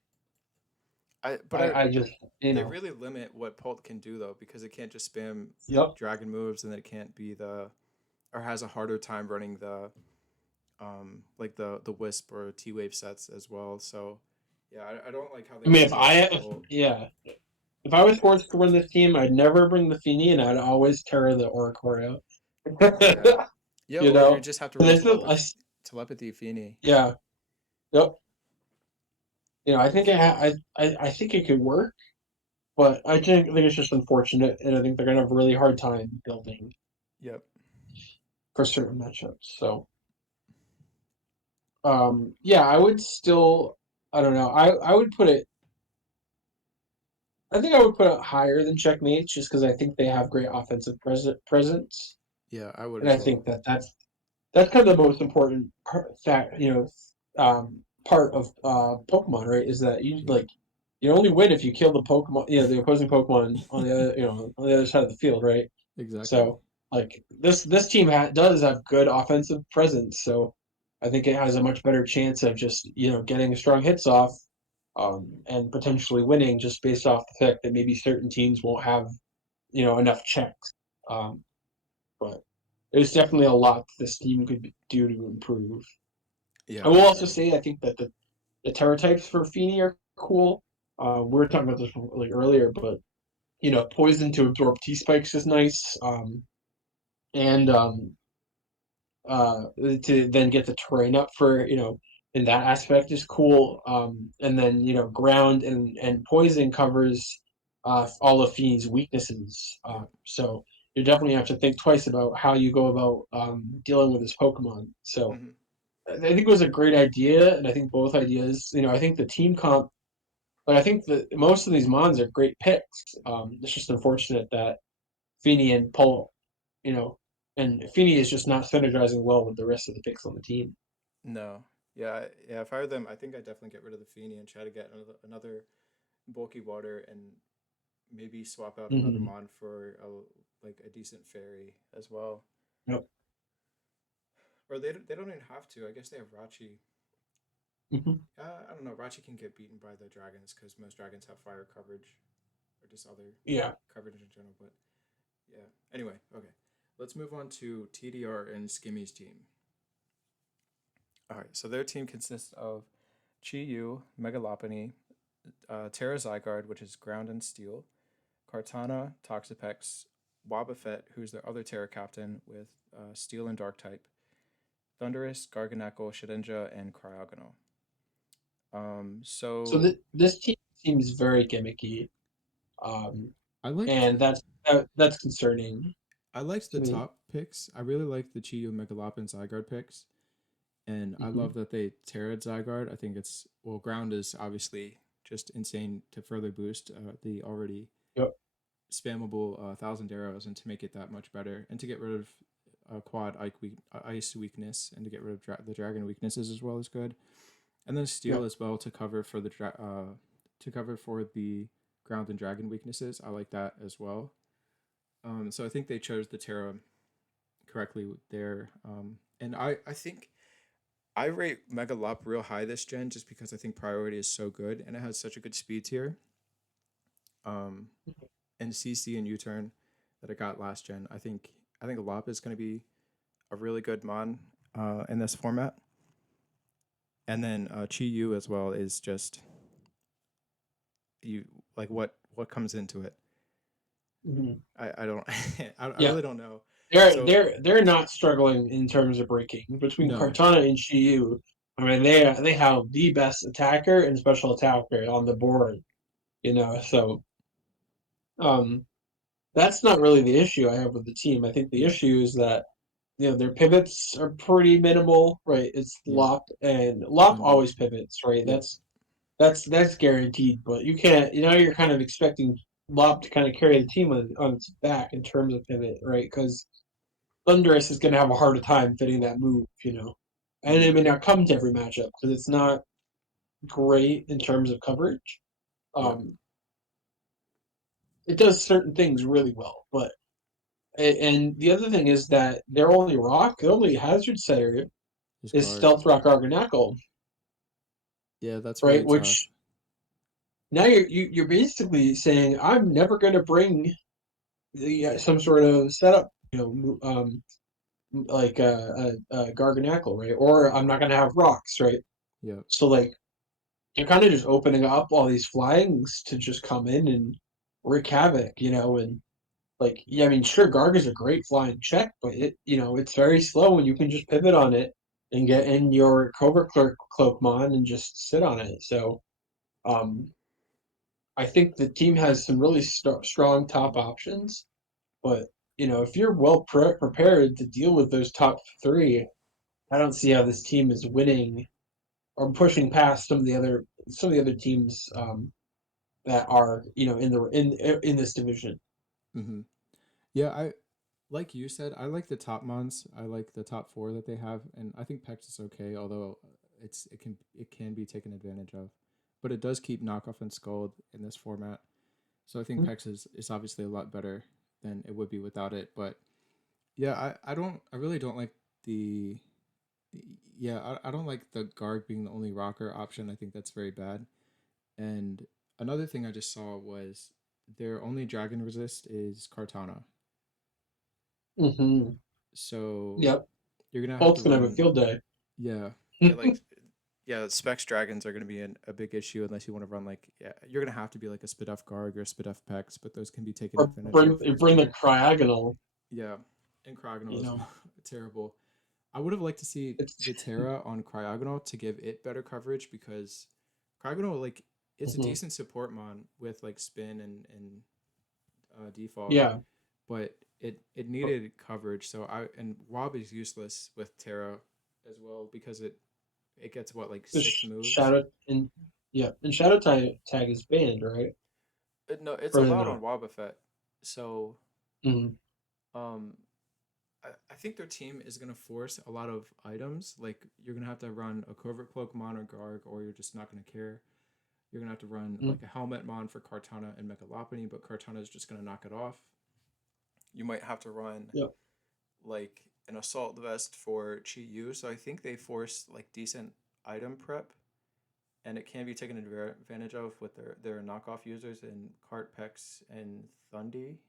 but I just, they really limit what Pult can do though because it can't just spam yep. dragon moves and it can't be the or has a harder time running the like the Wisp or T Wave sets as well. So yeah, I don't like how I they mean, limit Pult. if I was forced to run this team, I'd never bring the Fini, and I'd always Terra the Oricorio. Yeah, yeah, you or you know, just have to and run I feel, I, telepathy Feeney. yeah, yep. I think I think it could work, but I think it's just unfortunate, and I think they're gonna have a really hard time building Yep. for certain matchups. So, yeah, I would still, I don't know, I would put it. I think I would put it higher than Checkmates just because I think they have great offensive presence, Yeah, I would and as I well. think that's kind of the most important fact, part of Pokemon, right? Is that Yep. you only win if you kill the Pokemon, the opposing Pokemon on the other, on the other side of the field, right? Exactly. So like this team does have good offensive presence, so I think it has a much better chance of just getting strong hits off, and potentially winning just based off the fact that maybe certain teams won't have enough checks. Um, but there's definitely a lot this team could do to improve. Yeah, I I will also agree. say I think that the terror types for Feeney are cool. We were talking about this like earlier, but poison to absorb T spikes is nice. And to then get the terrain up for in that aspect is cool. And then ground and poison covers all of Feeney's weaknesses. Yep. So you definitely have to think twice about how you go about dealing with this Pokemon. So Hmm. I think it was a great idea, and I think both ideas. I think the team comp, but I think that most of these mons are great picks. It's just unfortunate that Feeney and Paul, you know, and Feeney is just not synergizing well with the rest of the picks on the team. No. Yeah, yeah. If I were them, I think I'd definitely get rid of the Feeney and try to get another bulky water and maybe swap out another Mm-hmm. mon for a decent fairy as well. Yep. Or they don't even have to. I guess they have Rachi. Mm-hmm. I don't know. Rachi can get beaten by the dragons because most dragons have fire coverage or just other Yeah. coverage in general. But yeah. Anyway, okay. Let's move on to TDR and Skimmy's team. All right. So their team consists of Chi Yu, Megalopony, Terra Zygarde, which is ground and steel, Kartana, Toxapex, Wobbuffet, who's their other Terra captain with steel and dark type, Thundurus, Garganacl, Shedinja, and Cryogonal. So So this team seems very gimmicky, um, I liked and that's concerning I liked the to me. top picks. I really liked the Chi-Yu, Megalop, and Zygarde picks. And I Mm-hmm. love that they Terra Zygarde. I think it's well, ground is obviously just insane to further boost the already Yep. spammable thousand arrows and to make it that much better and to get rid of quad ice weakness and to get rid of the dragon weaknesses as well is good. And then steel Yep. as well to cover for to cover for the ground and dragon weaknesses. I like that as well. So I think they chose the Terra correctly there. And I think I rate Megalop real high this gen just because I think priority is so good and it has such a good speed tier. Um, and CC and U-turn that I got last gen. I think Lop is going to be a really good mon in this format. And then Chi Yu as well is just you like what comes into it. Mm-hmm. I don't I Yeah. really don't know. They're So they're they're not struggling in terms of breaking between no, Cartana and Shiyu. I mean, they have the best attacker and special attacker on the board. So um, that's not really the issue I have with the team. I think the yeah, issue is that their pivots are pretty minimal, right? It's yep, Lop, and Lop Thunder, always pivots, right? yep, That's guaranteed. But you can't, you're kind of expecting Lop to kind of carry the team on its back in terms of pivot, right? Because Thunderous is going to have a harder time fitting that move, and it Mm-hmm. may not come to every matchup because it's not great in terms of coverage. Yeah, Um, it does certain things really well, but and the other thing is that their only hazard setter his is guard. Stealth Rock Argonackle, Yeah, that's right? really tough. Which now you're basically saying I'm never going to bring some sort of setup, like a Garganackle, right? Or I'm not going to have rocks, right? Yeah. So like you're kind of just opening up all these flags to just come in and wreak havoc, and like yeah, I mean sure Garg is a great flying check, but it's very slow and you can just pivot on it and get in your Cobra Cloak Mon and just sit on it. So um I think the team has some really strong top options, but if you're well prepared to deal with those top three, I don't see how this team is winning or pushing past some of the other teams that are in this division. Mm-hmm. Yeah, I like you said, I like the top mons. I like the top four that they have, and I think Pex is okay, although it can be taken advantage of. But it does keep knockoff and Scald in this format. So I think Pex is obviously a lot better than it would be without it. But yeah, I really don't like the yeah, I don't like the Garg being the only rocker option. I think that's very bad. And another thing I just saw was their only dragon resist is Kartana. Mm-hmm. So Yep. you're gonna have to Bolt's gonna have a run. field day. Yeah, yeah, like yeah, Specs dragons are gonna be a big issue unless you want to run like yeah, you're gonna have to be like a spit off Garg or a spit off Pex, but those can be taken Or advantage of. bring the Cryogonal. Yeah, and Cryogonal You is know, terrible. I would have liked to see it's the Terra on Cryogonal to give it better coverage because Cryogonal like it's a mhm. decent support mon with like spin and defog, Yeah. but it needed coverage. So I and Wob is useless with Terra as well because it gets what like The six moves. shadow and yeah, and shadow tag is banned, right? No, it's Or is it allowed on not? Wobbuffet. So Mm-hmm. um, I think their team is gonna force a lot of items. Like you're gonna have to run a Covert Cloak Mon or Garg, or you're just not gonna care. You're gonna have to run Mm-hmm. like a Helmet Mon for Kartana and Megalopony, but Kartana is just gonna knock it off. You might have to run Yep. like an Assault Vest for Chi Yu. So I think they force like decent item prep, and it can be taken advantage of with their knockoff users in Cart Pex and Thundy,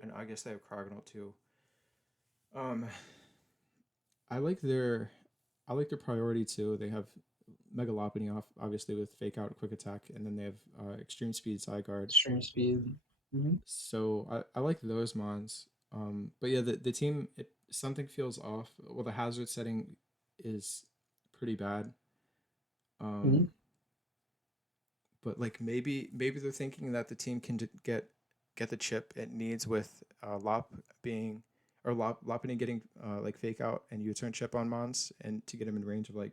and I guess they have Cryogonal too. Um, I like their I like their priority too. They have Megalopony off obviously with Fake Out, Quick Attack, and then they have Extreme Speed, Zygarde. Stream speed. Mm-hmm. So I like those mons. But yeah, the team something feels off. Well, the hazard setting is pretty bad. Mm-hmm. Um, but like maybe they're thinking that the team can get the chip it needs with Lop being or Lopunny getting like Fake Out and U-turn chip on Mons and to get him in range of like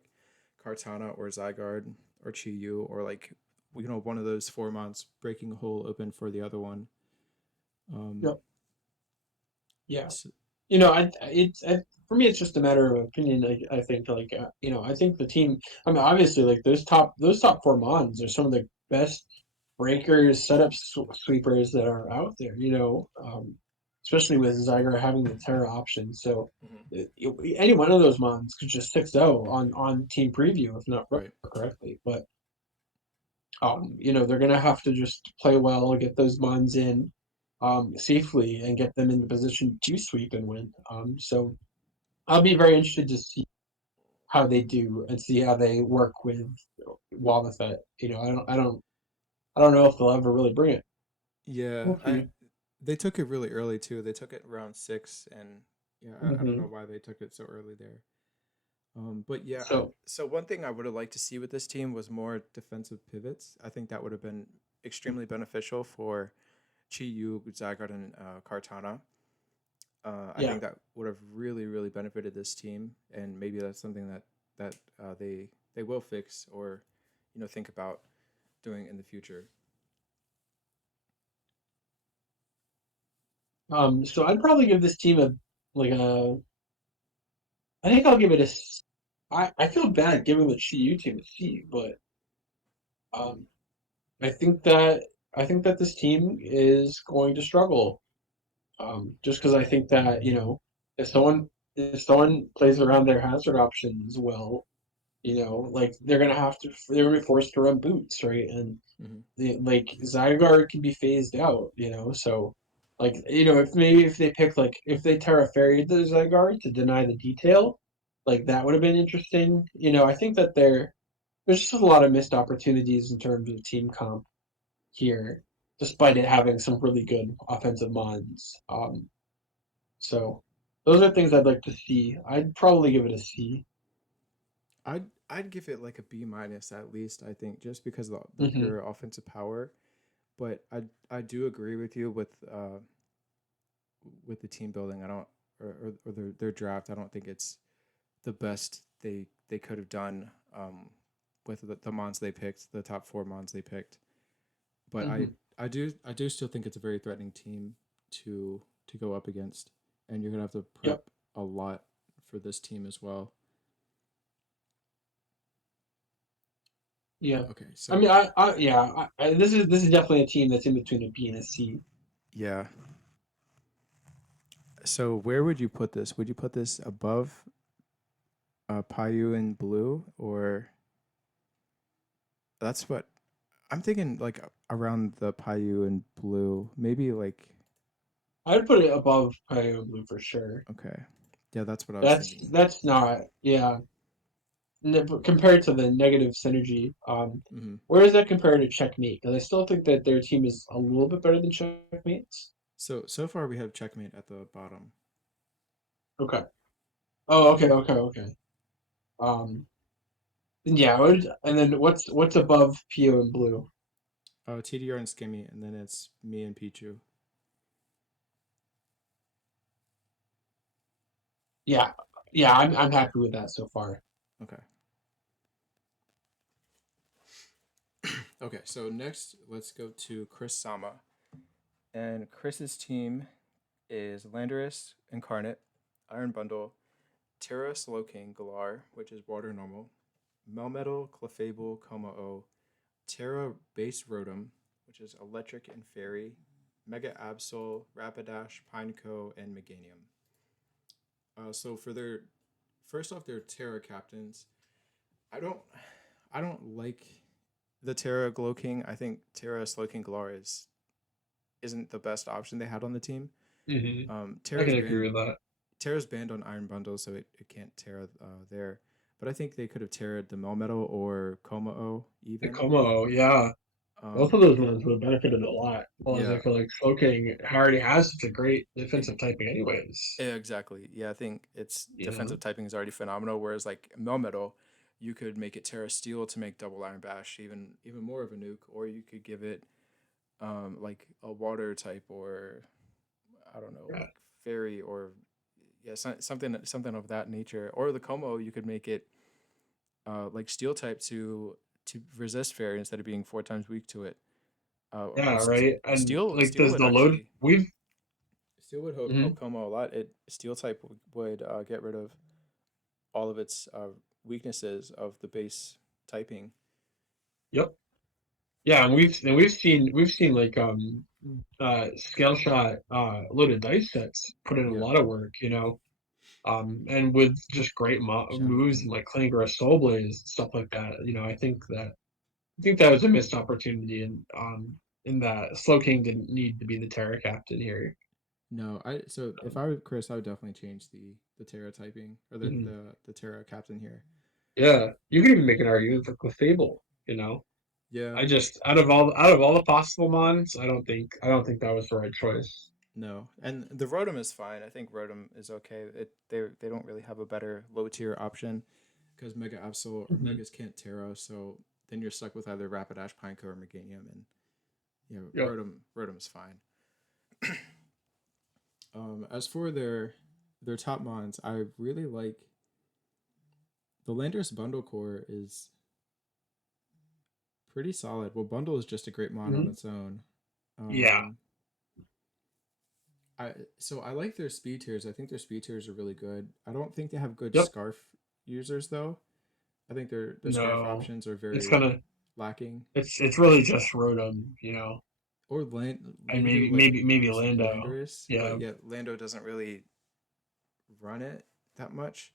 Kartana or Zygarde or Chi-Yu or like one of those four Mons breaking a hole open for the other one. Um, Yep. Yeah. so, For me, it's just a matter of opinion. I think, like, I think the team. I mean, obviously, like those top four mons are some of the best breakers, setup sweepers that are out there. Especially with Zyger having the Terra option. So, mhm, any one of those mons could just 6-0 on team preview if not right. correctly. But they're gonna have to just play well, get those mons in safely, and get them in the position to sweep and win. So I'll be very interested to see how they do and see how they work with Wobbuffet. I don't know if they'll ever really bring it. Yeah, We'll I see. they took it really early too. They took it round six, and yeah, I don't know Hmm. why they took it so early there. But yeah, So so one thing I would have liked to see with this team was more defensive pivots. I think that would have been extremely beneficial for Chi Yu, Zygarde, and Kartana. I yeah, think that would have really benefited this team, and maybe that's something that they will fix or think about doing in the future. So I'd probably give this team a like a. I think I'll give it a. I feel bad giving the CU team a C, but um, I think that I think that this team is going to struggle. Just because I think that if someone plays around their hazard options well, like they're gonna be forced to run boots, right? And Hmm. like Zygarde can be phased out, so like if they pick like if they Terra Fairy the Zygarde to deny the detail, like that would have been interesting. I think that there's just a lot of missed opportunities in terms of team comp here, despite it having some really good offensive mons. So those are things I'd like to see. I'd probably give it a C. I'd give it like a B minus at least. I think just because of the Mm-hmm. pure offensive power. But I do agree with you with the team building. I don't or their draft. I don't think it's the best they could have done with the mons they picked, the top four mons they picked. But Mm-hmm. I do still think it's a very threatening team to go up against, and you're gonna have to Yep. prep a lot for this team as well. Yeah. Okay, I mean, so yeah. This is definitely a team that's in between a B and a C. yeah, so where would you put this? Would you put this above Payu and Blue, or that's what I'm thinking? Like around the Payu and Blue, maybe like I'd put it above Pioneer Blue for sure. okay, yeah, that's what I was That's thinking. that's not yeah. Compared to the negative synergy, Hmm. where does that compare to Checkmate? Because I still think that their team is a little bit better than Checkmate's. So far we have checkmate at the bottom. Okay. Oh, okay, okay, okay. Um, yeah. And then what's above Pio and Blue? Oh, TDR and Skimmy, and then it's me and Pichu. Yeah, yeah. I'm happy with that so far. Okay. Okay, so next let's go to Chris Sama. And Chris's team is Landorus Incarnate, Iron Bundle, Terra Slowking Galar, which is water normal, Melmetal, Clefable, Como-O, Terra Base Rotom, which is electric and fairy, Mega Absol, Rapidash, Pineco, and Meganium. So for their first off, their Terra captains. I don't I don't like the Terra Glow King. I think Terra Slowking Galar isn't the best option they had on the team. I Terra's can banned agree with that. Terra's banned on Iron Bundle, so it can't Terra there. But I think they could have Terra'd the Melmetal or Como-O The even. Como, yeah. Both of Um, those ones would have benefited a lot. Well, as I yeah, feel like Slowking already has such a great e- defensive typing, anyways. yeah, exactly. Yeah, I think its You defensive know, typing is already phenomenal. Whereas like Melmetal, you could make it Terra Steel to make double Iron Bash even more of a nuke, or you could give it like a water type or I don't know yeah, like fairy or yeah something of that nature. Or the Como, you could make it like steel type to resist fairy instead of being four times weak to it. yeah, right. And like, Steel does would the load actually we've steel would mhm, help Como a lot. It steel type would get rid of all of its weaknesses of the base typing. yep, yeah, and we've seen like scale shot loaded dice sets put in a Yeah, lot of work, and with just great Shadow moves and King. like Klinger Soul Blaze stuff like that. I think that was a missed opportunity, and in that Slow King didn't need to be the Terra captain here. No, I so if Um, I were Chris, I would definitely change the Terra typing or mhm. the Terra captain here. Yeah, you could even make an argument for Clefable. Yeah, Out of all the possible mons, I don't think that was the right choice. no, and the Rotom is fine. I think Rotom is okay. They don't really have a better low tier option because Mega Absol or Hmm. Megas can't Terra, so then you're stuck with either Rapidash, Pineco, or Meganium, and Yep. Rotom is fine. As for their top mons, I really like the Landorus Bundle Core is pretty solid. Well, Bundle is just a great mon on Hmm. its own. Yeah. Um, I so I like their speed tiers. I think their speed tiers are really good. I don't think they have good Yep. scarf users though. I think their scarf No, options are it's very gonna lacking. it's really just Rotom, you know, Or and Lando like maybe Lando. Landorus, Yeah. but yet Lando doesn't really run it that much.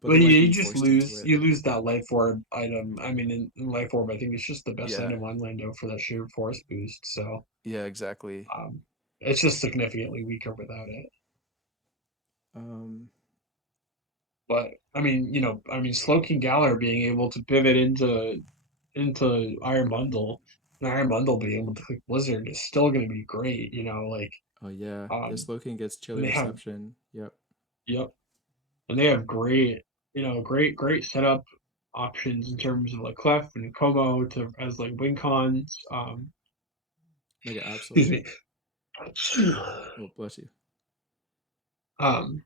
But Well, they might you be just forced into lose it. you lose that life orb item. I mean, in life orb, I think it's just the best Yeah, item on Lando for that sheer force boost. So, yeah, exactly. um, it's just significantly weaker without it. Um, But I mean, Slowking Galar being able to pivot into Iron Bundle, and Iron Bundle being able to click Blizzard is still going to be great. Like, oh yeah, um, this Loki gets chilly and they have, reception. Yep, yep, and they have great, great setup options in terms of like Clef and Como to as like win cons. Mega Excuse Absol. me. Oh, bless you. um,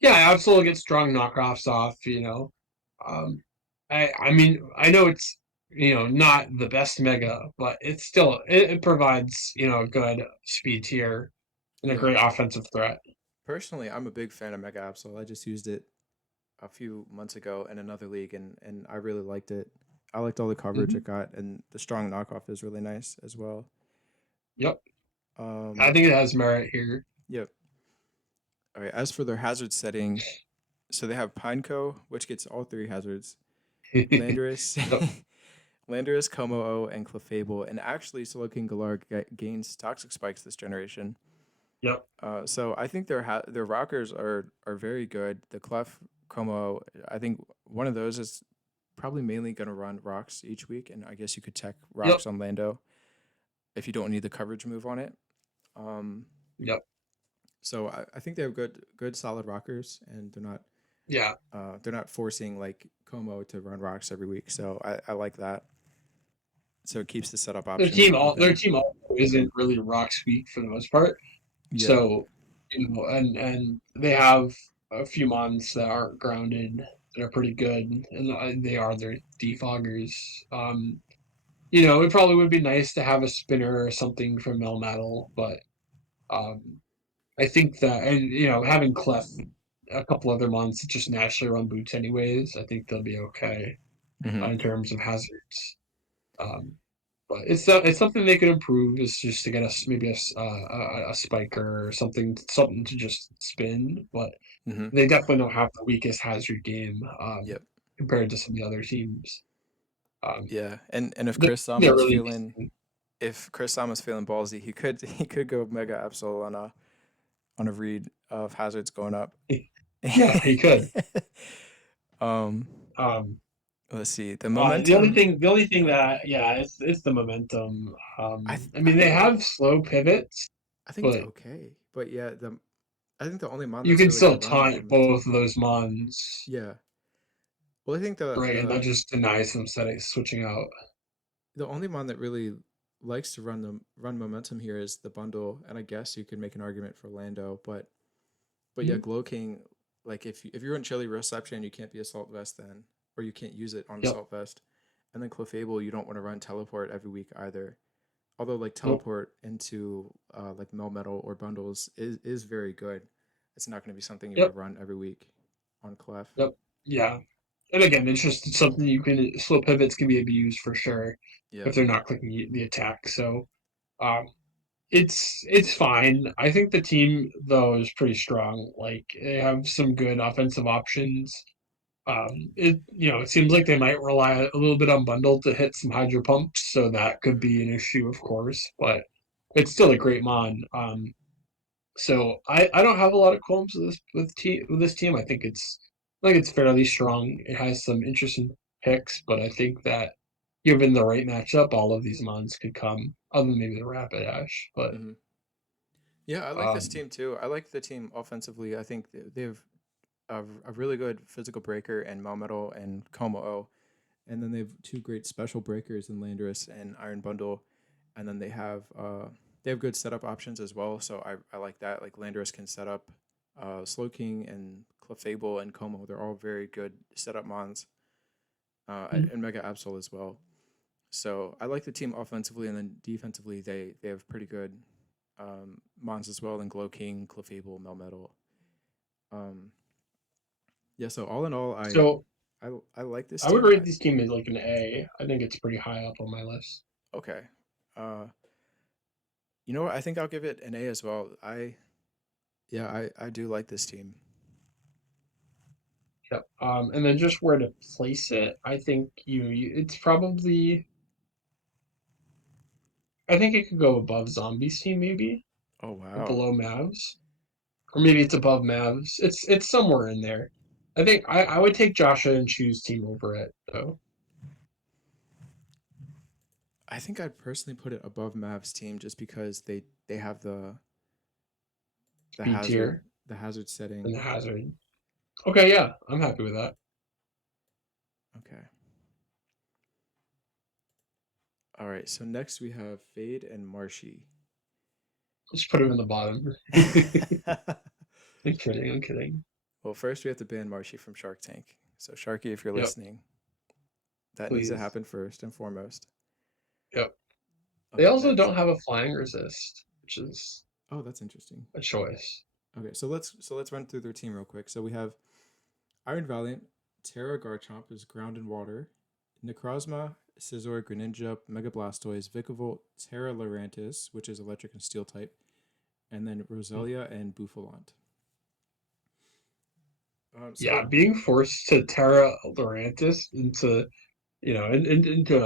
yeah, I absolutely get strong knockoffs off. Um, I mean, I know it's not the best mega, but it's still it provides a good speed tier and a Yeah, great offensive threat. personally, I'm a big fan of Mega Absol. I just used it a few months ago in another league, and I really liked it. I liked all the coverage Hmm. it got, and the strong knockoff is really nice as well. Yep, I Um, think it has merit here. yep. All right. As for their hazard setting, so they have Pineco, which gets all three hazards. Landorus, Yep, Landorus, Como-O, and Clefable, and actually Slowking Galar gains toxic spikes this generation. yep, So I think their rockers are very good. The Clef Como, I think one of those is probably mainly going to run rocks each week, and I guess you could tech yep, rocks on Lando if you don't need the coverage move on it. Um, yep, so I think they have good solid rockers, and yeah. they're not forcing like Como to run rocks every week. So I like that. So it keeps the setup options Their open. team also isn't really rock speak for the most part. Yeah. So, and they have a few mons that aren't grounded that are pretty good, and they are their defoggers. It probably would be nice to have a spinner or something from Melmetal, but um, I think that, and having Clef a couple other mons that just naturally run boots anyways, I think they'll be okay Hmm. in terms of hazards. Um, but it's something they could improve is just to get us maybe a spiker or something to just spin. But Hmm. they definitely don't have the weakest hazard game Yep. compared to some of the other teams. Um, Yeah. And if they're, Chris Sam they're was really feeling if Chris Sam was feeling ballsy, he could go Mega Absol on a read of hazards going up. yeah, he could. um, Um, let's see the the only momentum. thing that yeah, it's the momentum. I I mean they think have slow pivots, I think it's but okay, but yeah, the I think the only mon you that's can really going still to run taunt both momentum. of those mons. Yeah. Well, I think Right, and that just denies them setting switching out. the only mon that really likes to run momentum here is the bundle, and I guess you could make an argument for Lando, but yeah, Mhm. Glow King, like if you're in Chili Reception, you can't be Assault Vest then, or you can't use it on Yep. Assault Vest, and then Clefable, you don't want to run Teleport every week either. Although like Nope. Teleport into like Melmetal or bundles is very good. It's not going to be something you want Yep. to run every week on Clef. Yep. Yeah. And again, it's just something you can slow pivots can be abused for sure Yeah. if they're not clicking the attack. So um, it's fine. I think the team though is pretty strong. Like they have some good offensive options. It seems like they might rely a little bit on bundle to hit some hydro pumps, so that could Hmm. be an issue, of course. But it's still a great mon. So I don't have a lot of qualms with this team. I think it's fairly strong. It has some interesting picks, but I think that given the right matchup, all of these mons could come, other than maybe the Rapidash. But Hmm. Yeah, I like this um, team too. I like the team offensively. I think they have a really good physical breaker and Melmetal and Como, and then they have two great special breakers in Landorus and Iron Bundle, and then they have good setup options as well. So I like that. Like Landorus can set up Slow King and Clefable and Como. They're all very good setup mons, and Mega Absol as well. So I like the team offensively, and then defensively they have pretty good Mons as well, and Glow King, Clefable, Melmetal. Um, yeah, so all in all, So I like this I would team. rate this team as like an A. I think it's pretty high up on my list. Okay. Uh, you know what? I think I'll give it an A as well. I do like this team. Yep. And then just where to place it, I think it's probably. I think it could go above Zombies team maybe, Oh or wow. below Mavs, or maybe it's above Mavs. It's somewhere in there. I think I would take Joshua and Chu's team over it though. I think I'd personally put it above Mavs team just because they have the B hazard tier the hazard setting. and the Hazard. Okay, yeah, I'm happy with that. Okay. All right. So next we have Fade and Marshy. Just put him in the bottom. I'm kidding. I'm kidding. Well, first we have to ban Marshy from Shark Tank. So Sharky, if you're Yep, listening, that needs to please. happen first and foremost. Yep. They Okay, also next. don't have a flying resist, which is Oh, that's interesting. a choice. Okay, so let's run through their team real quick. So we have Iron Valiant, Terra Garchomp is ground and water, Necrozma, Scizor, Greninja, Mega Blastoise, Vikavolt, Terra Lurantis, which is electric and steel type, and then Roselia and Buffalant. Yeah, So being forced to Terra Lurantis into into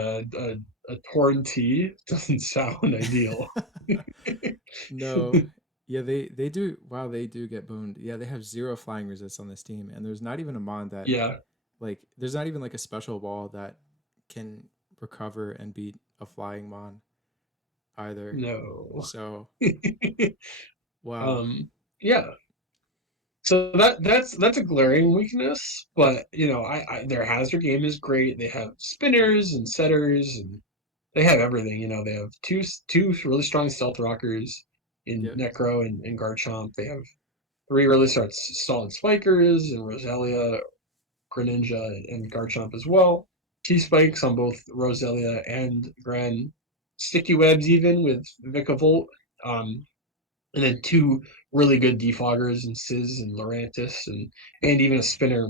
a torn T doesn't sound ideal. no, yeah, they do. Wow, they do get boned. Yeah, they have zero flying resist on this team, and there's not even a mon that Yeah, like. There's not even like a special wall that can recover and beat a flying mon either. no. So wow. um, yeah. So that's a glaring weakness, but their hazard game is great. They have spinners and setters, and they have everything. They have two really strong stealth rockers in Yep. Necro and Garchomp. They have three really solid spikers and Roselia, Greninja, and Garchomp as well. T spikes on both Roselia and Gren. Sticky webs even with Vikavolt. Um, and then two really good defoggers and Sizz and Lurantis and even a spinner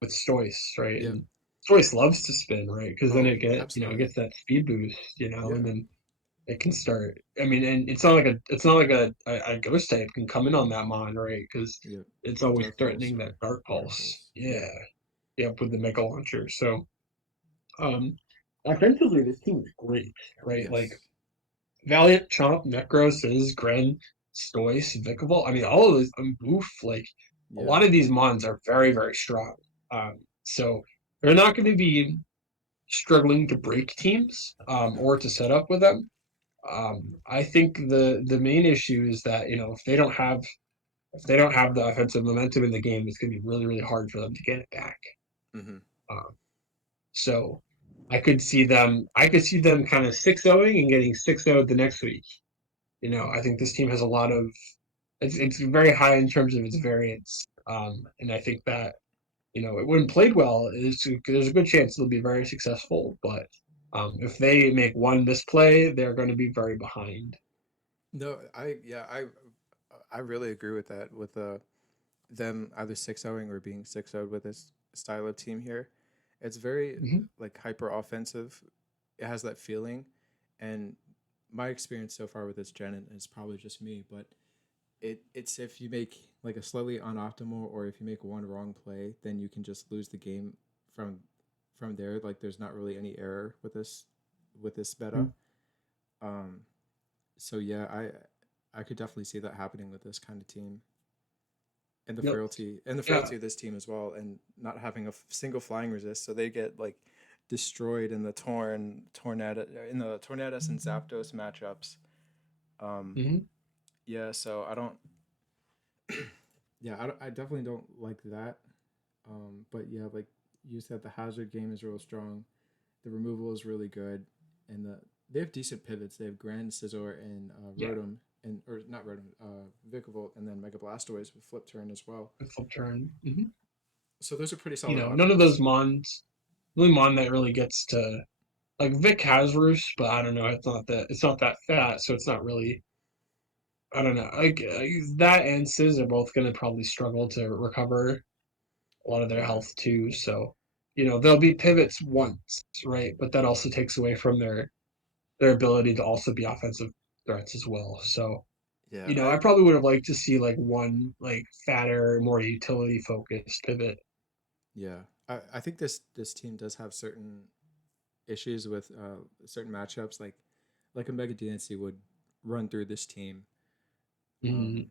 with Stoice, right? Yep. And Stoice loves to spin, right? Because then Oh, it absolutely. gets that speed boost, and Yeah. then it can start. I mean, and it's not like a ghost type can come in on that mon, right? Because Yep. it's always Dark Pulse threatening or that dark Fire pulse. Pulse. Yeah, Yep. yeah, with the mega launcher. So, um, offensively, this team is great, right? Like Yes. Valiant, Chomp, Necros, Sizz, Gren, Stoice, Vikavolt. I mean, all of those, Oof, like a Yeah. lot of these mons are very, very strong. So they're not going to be struggling to break teams No. or to set up with them. I think the main issue is that if they don't have the offensive momentum in the game, it's going to be really, really hard for them to get it back. Mm-hmm. Um, so I could see them kind of 6-0ing and getting 6-0 the next week. I think this team has a lot of it's very high in terms of its variance. And I think that, when played well, there's a good chance they'll be very successful. But if they make one misplay, they're going to be very behind. No, I really agree with that. With them either 6-0ing or being 6-0 with this style of team here, it's very Hmm. like hyper offensive. It has that feeling, and my experience so far with this gen, and it's probably just me, but it's if you make like a slightly unoptimal or if you make one wrong play, then you can just lose the game from from there. Like there's not really any error with this beta. Um, so yeah, I could definitely see that happening with this kind of team Yep. and the Yeah. frailty of this team as well, and not having a single flying resist, so they get like destroyed in the Tornadus and Zapdos matchups. Um, Hmm. yeah, so I don't. Yeah, I definitely don't like that. But yeah, like you said, the hazard game is real strong. The removal is really good, and they have decent pivots. They have Grand Scizor and Yeah. Rotom, and or not Rotom, Vikavolt, and then Mega Blastoise with Flip Turn as well. Flip turn. Hmm. So those are pretty solid None of those options. mons, really mon that really gets to like Vic has roost, but I don't know. It's not that fat, so it's not really. I don't know. Like that and Sis are both going to probably struggle to recover a lot of their Yeah, health too. So, they'll be pivots once, right? But that also takes away from their ability to also be offensive threats as well. So, yeah, I probably would have liked to see like one like fatter, more utility focused pivot. yeah. I think this team does have certain issues with certain matchups, like a Mega DNC would run through this team. Mm, Um,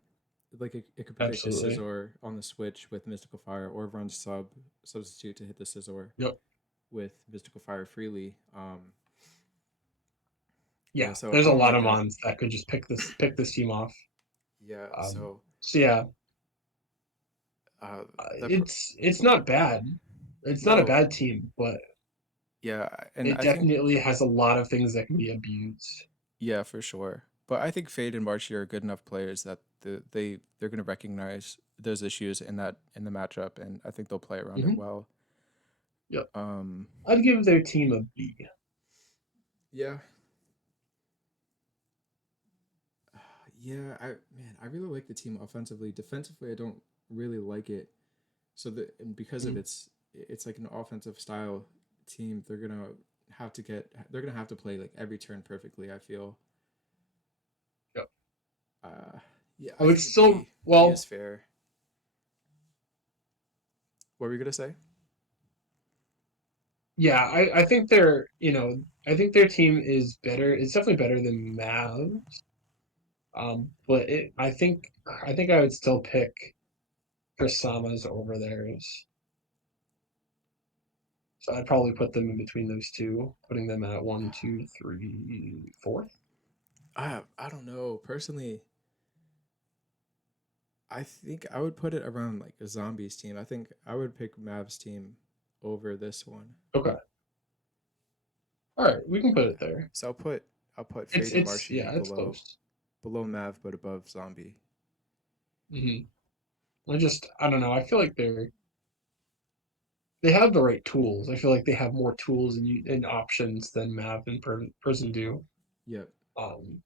like it could predict a absolutely. Scizor on the switch with Mystical Fire, or run substitute to hit the Scizor Yep. with Mystical Fire freely. Yeah, Yeah. so There's I a don't lot like of that. mons that could just pick this team off. Yeah, Um, so so yeah, uh, it's not bad. It's not a no, bad team, but yeah, and it I think definitely has a lot of things that can be abused. yeah, for sure. But I think Fade and Marshy are good enough players that they're going to recognize those issues in the matchup, and I think they'll play around it Hmm. well. Yep. Um, I'd give their team a B. yeah, I really like the team offensively. Defensively, I don't really like it. And because of Mhm. it's like an offensive style team, they're gonna have to play like every turn perfectly. I feel. Yep. Uh, yeah, I I would think a still, B is well, fair. What were you gonna say? yeah, I think I think their team is better. It's definitely better than Mav. But I think I would still pick Kursama's over theirs. So I'd probably put them in between those two, putting them at one, two, three, fourth. I don't know. Personally, I think I would put it around like a zombies team. I think I would pick Mav's team over this one. Okay. All right, we can put it there. So I'll put It's Fade and it's Marshy yeah, it's close. below Mav but above Zombie. I don't know. I feel like they have the right tools. I feel like they have more tools and options than Mav and Prison do. Yep. Um,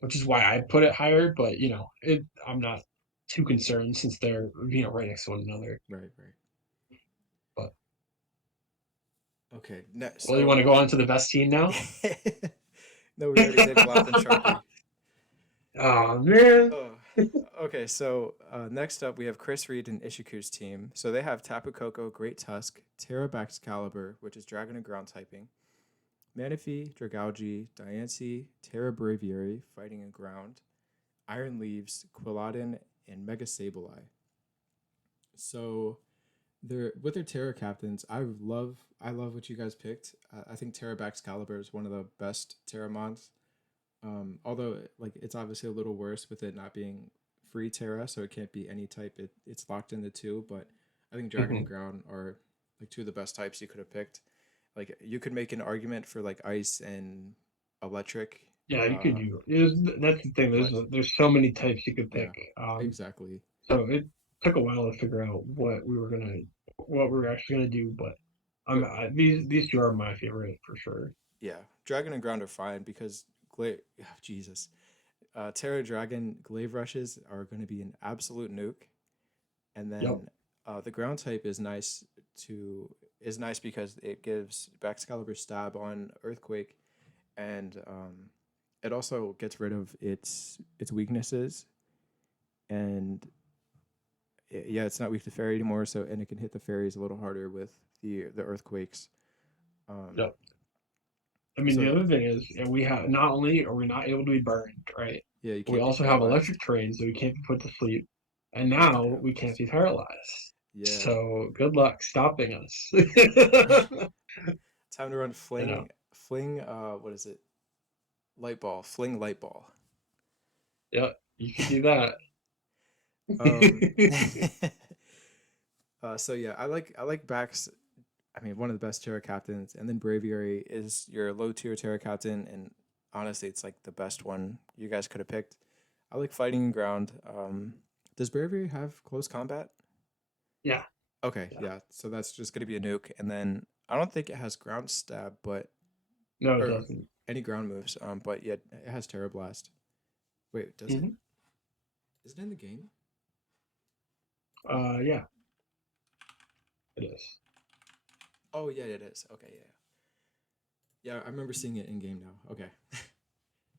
which is why I put it higher. But I'm not too concerned since they're right next to one another. Right, right. But Okay. well, you want to go So on to the best team now? no, we already did Glop and Sharpie. Oh man. Oh. Okay, so next up we have Chris Reed and Ishiku's team. So they have Tapu Koko, Great Tusk, Terra Excalibur, which is Dragon and Ground typing, Manaphy, Dragalge, Diancie, Terra Braviary, Fighting and Ground, Iron Leaves, Quilladin, and Mega Sableye. So they're with their Terra captains. I love what you guys picked. I think Terra Excalibur is one of the best Terra mons. Although like it's obviously a little worse with it not being free Terra, so it can't be any type. It's locked into two. But I think Dragon and Mhm. Ground are like two of the best types you could have picked. Like you could make an argument for like Ice and Electric, Yeah, you could uh, do. That's the thing. There's but there's so many types you could pick. yeah, exactly. So it took a while to figure out what we were actually gonna do. But But these two are my favorite for sure. yeah, Dragon and Ground are fine because Jesus, Terra Dragon Glaive Rushes are going to be an absolute nuke, and Yep. then the ground type is nice because it gives Excalibur stab on Earthquake, and it also gets rid of its weaknesses, and yeah, it's not weak to fairy anymore. So and it can hit the fairies a little harder with the earthquakes. Um, Yep. I mean, the so other thing is, we have not only are we not able to be burned, right? yeah, you We can't be also have paralyzed. electric train, so we can't be put to sleep, and Or now we can't paralyzed. be paralyzed. Yeah. So good luck stopping us. Time to run I know. fling what is it? Light ball, fling light ball. Yep. You could do that. Um so yeah, I like Bax. I mean, one of the best Terra captains, and then Braviary is your low tier Terra captain, and honestly, it's like the best one you guys could have picked. I like fighting and ground. Does Braviary have close combat? Yeah. Okay, Yeah. yeah. So that's just gonna be a nuke, and then I don't think it has ground stab, but No, it or doesn't. any ground moves. But yeah, it has Terra Blast. Wait, does it? Mhm. Is it in the game? Yeah, it is. Oh yeah, it is. Okay, yeah. Yeah, I remember seeing it in game now. Okay.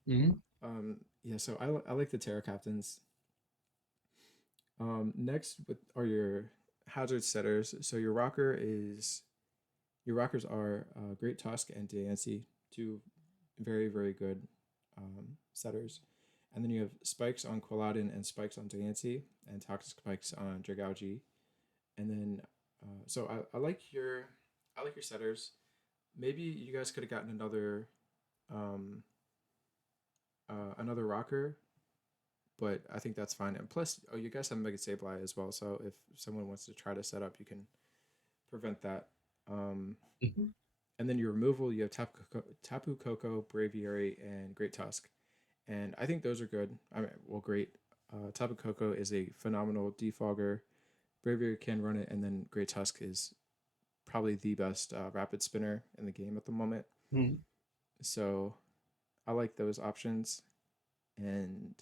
Hmm. Yeah, so I like the Terra Captains. Next with are your hazard setters. So your rockers are Great Tusk and Diancie, two very very good setters, and then you have spikes on Quilladin and spikes on Diancie, and toxic spikes on Dragauji, and then so I like your setters. Maybe you guys could have gotten um, another rocker, but I think that's fine. And plus, oh, you guys have Mega Sableye as well. So if someone wants to try to set up, you can prevent that. Um, Hmm. and then your removal, you have Tapu Koko, Braviary, and Great Tusk. And I think those are good. I mean, well, great. Tapu Koko is a phenomenal defogger. Braviary can run it, and then Great Tusk is probably the best rapid spinner in the game at the moment. Hmm. So I like those options, and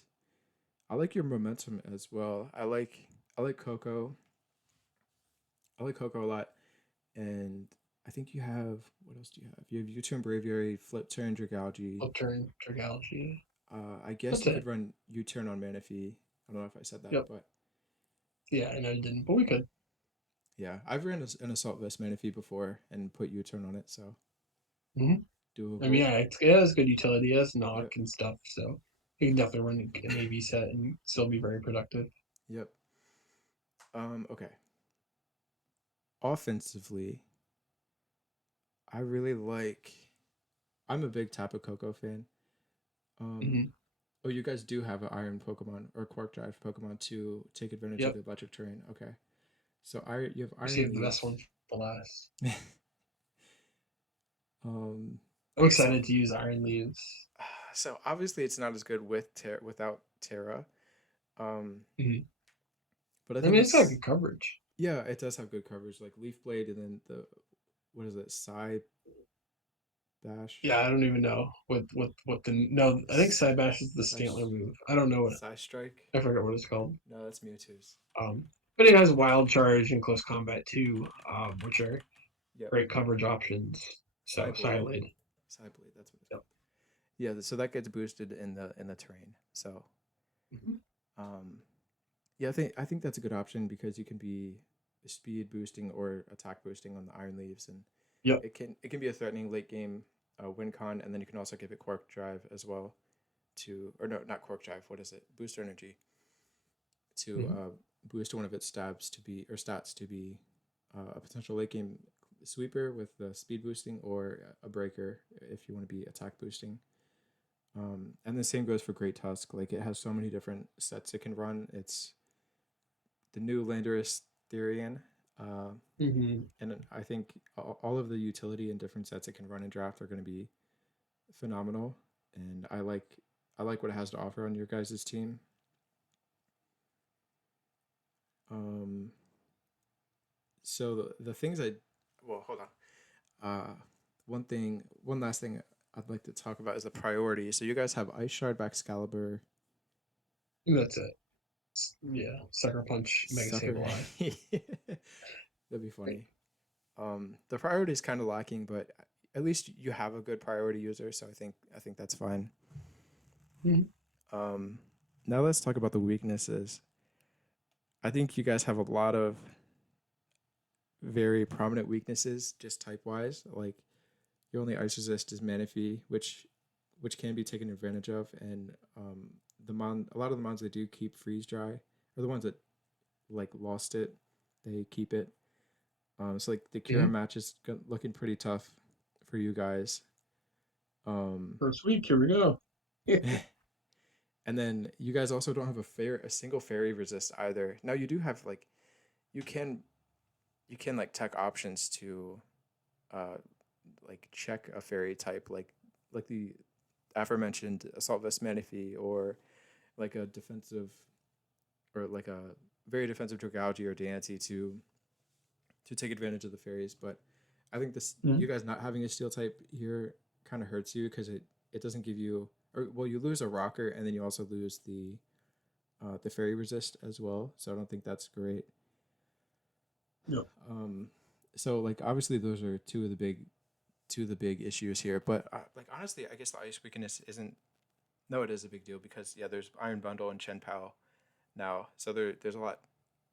I like your momentum as well. I like Coco. I like Coco a lot, and I think you have what else do you have? You have U-turn Braviary, flip turn Dragalge. Upturn Trigalgy. I guess That's you could it. run U-turn on Manaphy. I don't know if I said that, Yep. but Yeah, I know you didn't, but we could. yeah, I've ran an assault vest Manaphy before and put U-turn on it, so Hmm. I mean, doable. yeah, it has good utility. It has knock Yep, and stuff, so you can definitely run an AV set and still be very productive. yep. Okay. Offensively, I really like. I'm a big Tapu Koko fan. Um, Hmm. oh, you guys do have an Iron Pokemon or Quark Drive Pokemon to take advantage of Yep. the electric terrain. Okay, so I you have We Iron saved the Leaf. best one for last. um, I'm so excited to use Iron Leaves. so obviously it's not as good without Terra. Um, Hmm. but I I think mean, it's got it's good coverage. yeah, it does have good coverage like Leaf Blade and then the what is it, Psy Bash, Yeah, I don't even know what the no. I think Cybash is the Psy Stantler move. I don't know what Psy Strike. I forget what it's called. No, that's Mewtwo's. Um, but it has Wild Charge and Close Combat too, which are Yep, great coverage options. Psy So Blade. Silent. Psy Blade. That's what it's Yep. called. Yeah, so that gets boosted in the terrain. So Hmm. um, yeah, I think that's a good option because you can be speed boosting or attack boosting on the Iron Leaves, and Yep. it can be a threatening late game win con, and then you can also give it Quark Drive as well to or no, not Quark Drive. What is it? Booster Energy to Hmm. boost one of its stabs to be or stats to be a potential late game sweeper with the speed boosting or a breaker if you want to be attack boosting. And the same goes for Great Tusk. Like it has so many different sets it can run. It's the new Landorus Therian. Uh, Hmm. and I think all of the utility and different sets it can run in draft are going to be phenomenal. And I like what it has to offer on your guys' team. Um, so the things I well hold on. One last thing I'd like to talk about is the priority. So you guys have Ice Shard, Excalibur, That's it. Yeah, Sucker Punch, Mega Sucker. Sableye. That'd be funny. The priority is kind of lacking, but at least you have a good priority user, so I think that's fine. Hmm. Um, Now let's talk about the weaknesses. I think you guys have a lot of very prominent weaknesses, just type wise. Like your only ice resist is Manaphy, which can be taken advantage of, and a lot of the mons that do keep freeze dry are the ones that like lost it. They keep it. So like the Kira Hmm. match is looking pretty tough for you guys. Um, First week, here we go. and then you guys also don't have a single fairy resist either. Now you do have like you can you can like tech options to uh like check a fairy type like the aforementioned assault vest Manaphy or like a defensive or like a very defensive Dragalge or Diancie to take advantage of the fairies. But I think this you Mhm. guys not having a steel type here kind of hurts you because it doesn't give you or well you lose a rocker and then you also lose the fairy resist as well. So I don't think that's great. Yep. So like obviously those are two of the big issues here. But like honestly, I guess the ice weakness isn't. No, it is a big deal because yeah, there's Iron Bundle and Chen Pao now, so there's a lot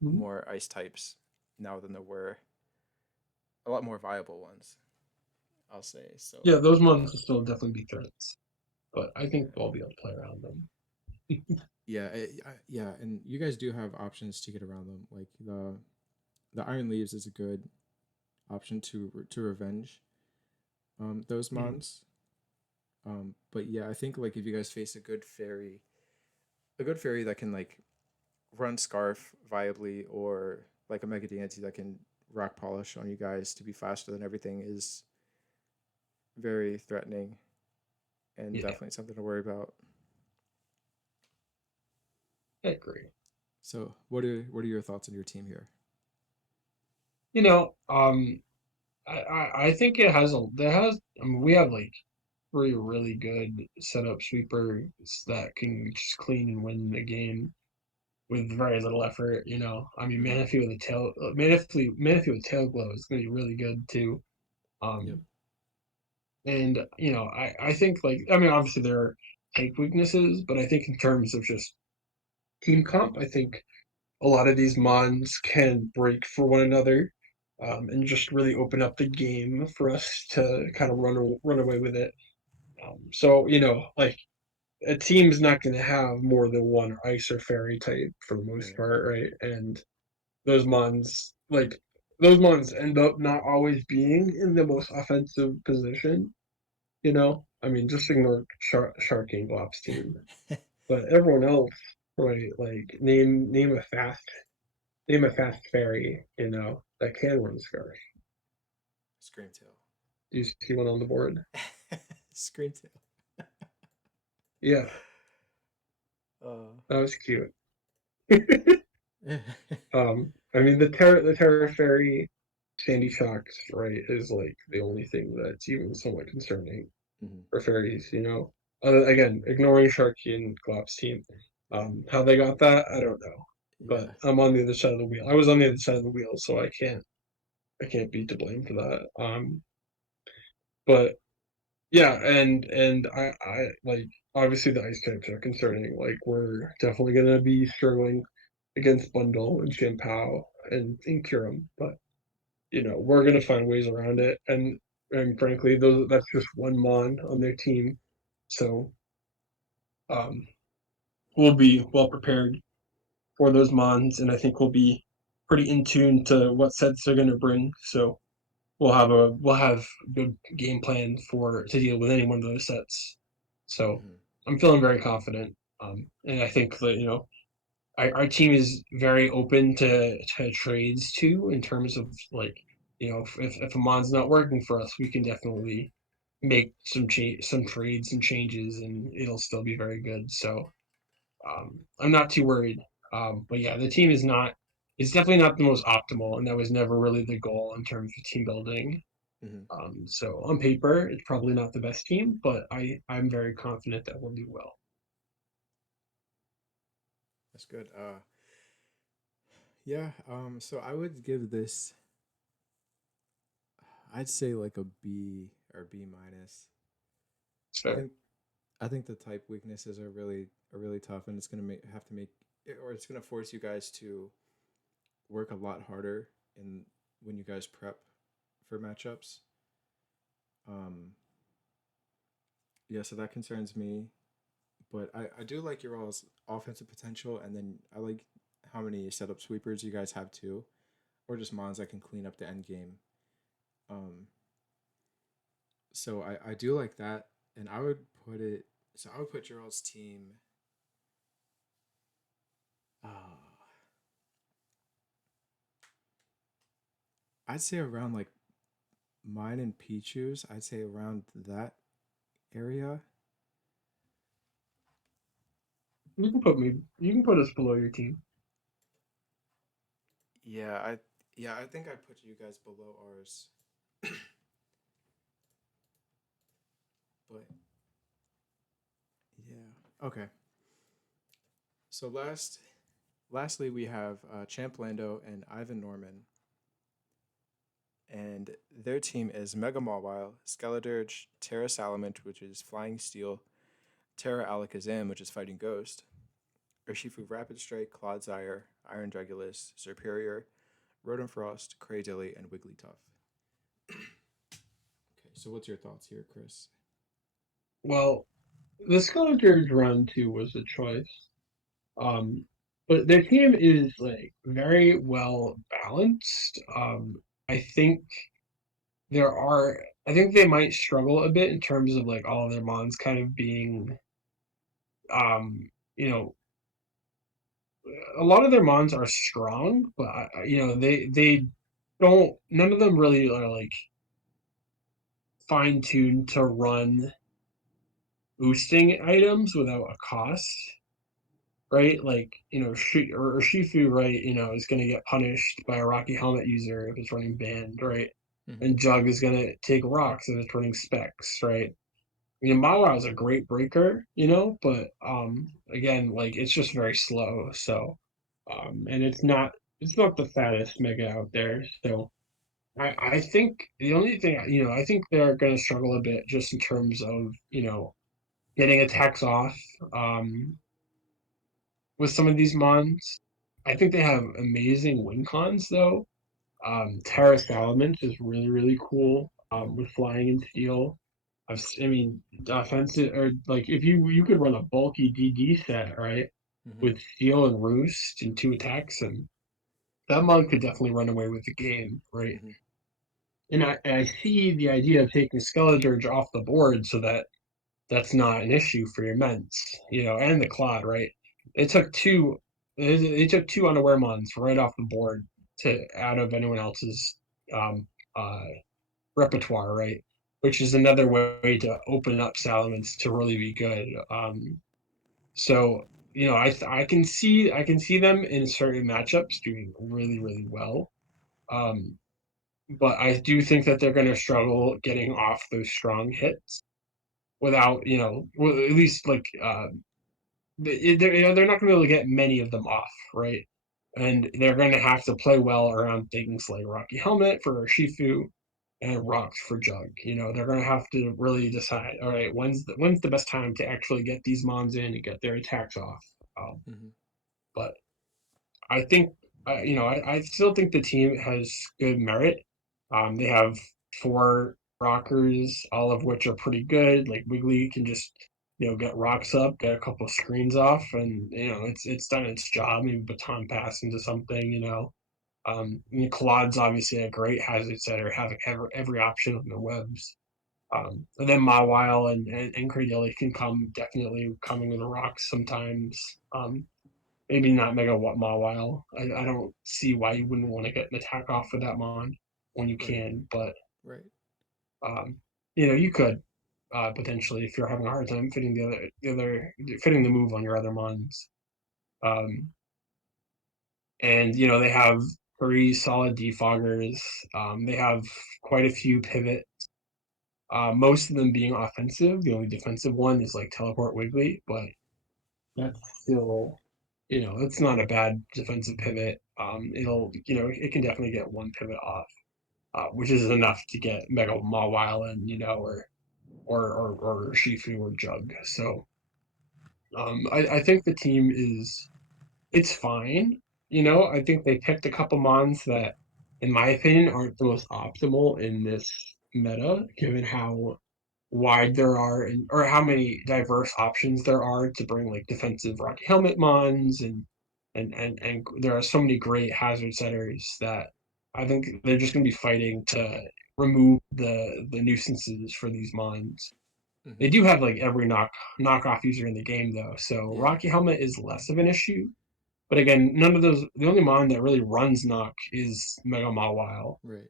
Mhm. more ice types now than there were. A lot more viable ones, I'll say. So Yeah, those ones will still definitely be threats, but I yeah, think we'll be able to play around them. yeah, yeah, and you guys do have options to get around them. Like the Iron Leaves is a good option to revenge those Mhm. mons. But yeah, I think like if you guys face a good fairy that can like run Scarf viably, or like a Mega Deity that can rock polish on you guys to be faster than everything is very threatening and Yeah, definitely something to worry about. I agree. So, what are your thoughts on your team here? You know, I think it has a there has. I mean, we have like three really good setup sweepers that can just clean and win the game with very little effort. I mean, Mm-hmm. Manaphy with tail glow is going to be really good too. Yep. Um, and I think like I mean, obviously there are tank weaknesses, but I think in terms of just team comp, I think a lot of these mons can break for one another. And just really open up the game for us to kind of run away with it. So like a team's not going to have more than one ice or fairy type for the most Right. part, right? And those mons, like those mons, end up not always being in the most offensive position. I mean, just ignore Shark and Glop's team, but everyone else, right? Like name a fast fairy, that can run Scarf. Screamtail. Do you see one on the board? Screamtail. Yeah, Uh, that was cute. mm-hmm. I mean the Terra Fairy Sandy Shocks, right, is like the only thing that's even somewhat concerning for fairies. Again, ignoring Sharky and Glop's team. Yeah. How they got that, I don't know. But Yeah. I'm on the other side of the wheel. I was on the other side of the wheel, so I can't be to blame for that. But yeah, and I like obviously the ice types are concerning. Like we're definitely gonna be struggling against Bundle and Champao and Curum, but we're gonna find ways around it. And frankly, that's just one mon on their team, so um, we'll be well prepared for those mons, and I think we'll be pretty in tune to what sets they're gonna bring. So we'll have a good game plan for to deal with any one of those sets. So Mm-hmm. I'm feeling very confident, and I think that our team is very open to trades too in terms of like if a mon's not working for us, we can definitely make some trades and changes, and it'll still be very good. So I'm not too worried. But yeah, the team is definitely not the most optimal, and that was never really the goal in terms of team building. Mm-hmm. So on paper, it's probably not the best team, but I'm very confident that we'll do well. That's good. Yeah. So I would give this. I'd say like a B or B minus. I Fair. think I think the type weaknesses are really tough, and it's gonna have to make or it's gonna force you guys to work a lot harder in when you guys prep for matchups. Um, yeah, so that concerns me. But I do like your all's offensive potential, and then I like how many setup sweepers you guys have too, or just mons that can clean up the end game. Um, so I do like that, and I would put it. So I would put your all's team. Uh, I'd say around like mine and Pichu's. I'd say around that area. You can put us below your team. Yeah, I think I put you guys below ours. But yeah. Okay. So lastly, we have Champ Lando and Ivan Norman, and their team is Mega Mawile, Skeledirge, Terra Salamence, which is Flying Steel, Terra Alakazam, which is Fighting Ghost, Urshifu Rapid Strike, Clodsire, Iron Dragulus, Superior, Rotom-Frost, Cradily, and Wigglytuff. Okay, so what's your thoughts here, Chris? Well, the Skelligers run too was a choice. Um, but their team is like very well balanced. I think there are. I think they might struggle a bit in terms of like all of their mons kind of being, um, you know, a lot of their mons are strong, but they don't. None of them really are like fine tuned to run boosting items without a cost, right? Like, or Shifu, right, is going to get punished by a Rocky Helmet user if it's running banned, right? Mm-hmm. And Jug is going to take rocks if it's running specs, right? Mawa is a great breaker, but again, like it's just very slow. So, and it's not the fattest mega out there. So, I think the only thing, I think they're going to struggle a bit just in terms of getting attacks off. Um, with some of these mons. I think they have amazing win cons though. Terra Salamence is really really cool. Mm-hmm. With flying and steel. I mean, offensive or like if you could run a bulky DD set right Mm-hmm. with steel and roost and two attacks, and that mon could definitely run away with the game, right? Mm-hmm. And I see the idea of taking Skeledirge off the board so that that's not an issue for your Ments, and the Clod, right? They took two they took two unaware mons right off the board to out of anyone else's um uh repertoire, right? Which is another way to open up Salamence to really be good. So I can see them in certain matchups doing really really well. Um, but I do think that they're going to struggle getting off those strong hits without well, at least like they're not going to be able to get many of them off, right? And they're going to have to play well around things like Rocky Helmet for Shifu and Rocks for Jug. They're going to have to really decide, all right, when's the best time to actually get these mons in and get their attacks off. Mm-hmm. But I think I still think the team has good merit. They have four rockers, all of which are pretty good. Like Wiggly can just get rocks up, get a couple of screens off, and it's done its job. Maybe baton pass into something. Claude's obviously a great hazard setter, having every option on the webs. And then Mawile and Cradily can definitely coming with the rocks sometimes. Maybe not Mega Mawile. I don't see why you wouldn't want to get an attack off with that mon when you Right. can, but Right. um, you could potentially if you're having a hard time fitting the other fitting the move on your other mons. Um, and they have three solid defoggers. They have quite a few pivot. Most of them being offensive. The only defensive one is like Teleport Wiggly, but that's still, it's not a bad defensive pivot. It can definitely get one pivot off, which is enough to get Mega Mawile in, or Shifu or Jug. So I think the team it's fine. I think they picked a couple mons that, in my opinion, aren't the most optimal in this meta, given how wide there are or how many diverse options there are to bring like defensive Rocky Helmet mons and there are so many great hazard setters that I think they're just going to be fighting to remove the nuisances for these mons. Mm-hmm. They do have like every knockoff user in the game though, so Yeah. Rocky Helmet is less of an issue. But again, none of those. The only mon that really runs knock is Mega Mawile, Right.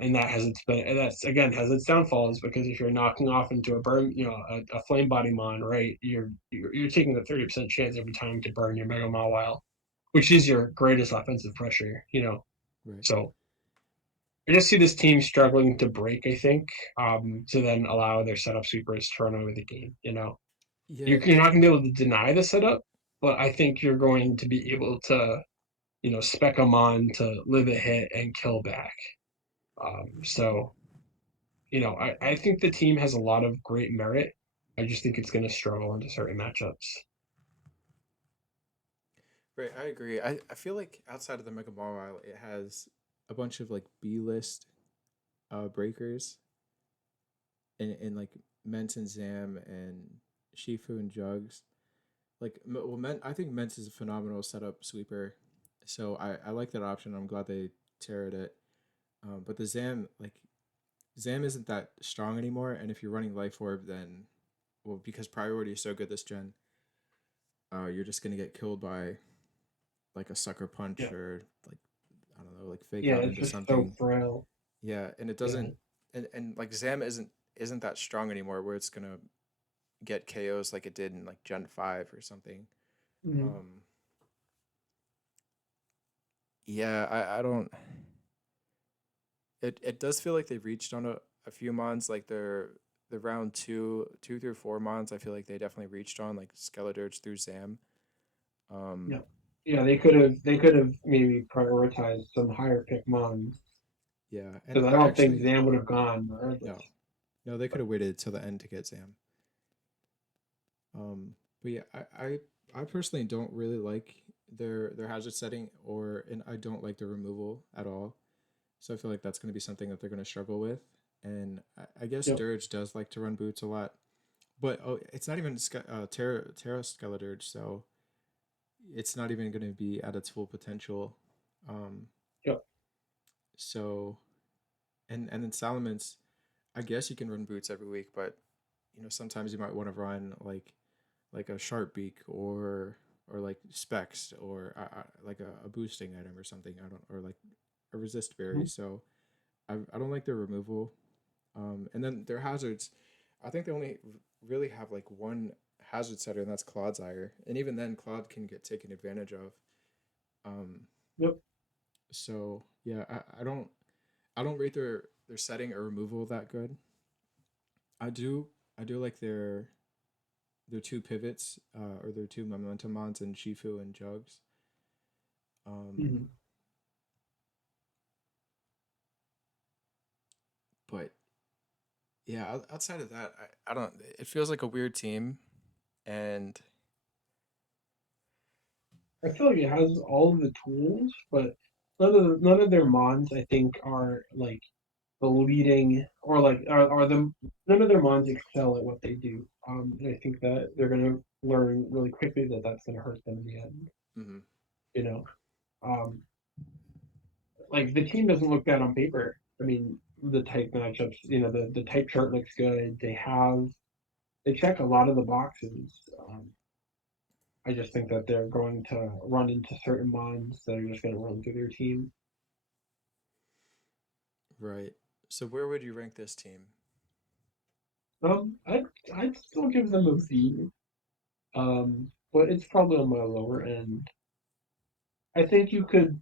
and that has its and that's again has its downfalls because if you're knocking off into a burn, a flame body mon, right, you're taking a 30% chance every time to burn your Mega Mawile, which is your greatest offensive pressure. Right. So I just see this team struggling to break. I think to then allow their setup sweepers to run over the game. Yeah. You're not going to be able to deny the setup, but I think you're going to be able to, spec them on to live a hit and kill back. So, I think the team has a lot of great merit. I just think it's going to struggle into certain matchups. Right, I agree. I feel like outside of the Mega Mawile, it has a bunch of like B list breakers in like Ment and Zam and Shifu and Jugs. Like well, I think Ment is a phenomenal setup sweeper, so I like that option. I'm glad they teared it. But the Zam Zam isn't that strong anymore, and if you're running Life Orb, then well because priority is so good this gen, you're just gonna get killed by like a sucker punch Yeah. or like I don't know, like fake Yeah, out it's into just so something. frail. Yeah, and it Yeah. doesn't and like Zam isn't that strong anymore where it's gonna get KOs like it did in like Gen 5 or something. Mhm. Um yeah, I don't it does feel like they've reached on a few mons like the round two through four mons I feel like they definitely reached on like Skeledirge through Zam. Um Yeah. Yeah, they could have maybe prioritized some higher pick mons yeah, and because I I don't think actually Zam would have gone regardless. no. No, they could But have waited till the end to get Zam. But yeah, I personally don't really like their hazard setting and I don't like the removal at all. So I feel like that's going to be something that they're going to struggle with. And I guess yep. Dirge does like to run boots a lot, but oh, it's not even Terra Skeledirge, so it's not even going to be at its full potential. Um, Yep. so and then Salamence, I guess you can run boots every week, but sometimes you might want to run like a sharp beak or like specs or like a boosting item or something. I don't or like a resist berry. Mhm. So I don't like their removal. And then their hazards, I think they only really have like one hazard setter, and that's Claude's Ire. And even then, Claude can get taken advantage of. Um, Yep. so yeah, I don't rate their setting or removal that good. I do I do like their two pivots or their two momentum mods in Shifu and Jugs. Um, Mhm. but yeah, outside of that, I don't. It feels like a weird team, and I feel like it has all of the tools, but none of their mons I think are like the leading or like are the none of their mons excel at what they do. And I think that they're gonna learn really quickly that that's gonna hurt them in the end. mm-hmm, You know, um, like the team doesn't look bad on paper. I mean, the type matchups, the type chart looks good. They check a lot of the boxes. I just think that they're going to run into certain mons that are just going to run through their team. right. So where would you rank this team? I'd still give them a B, but it's probably on my lower end. I think you could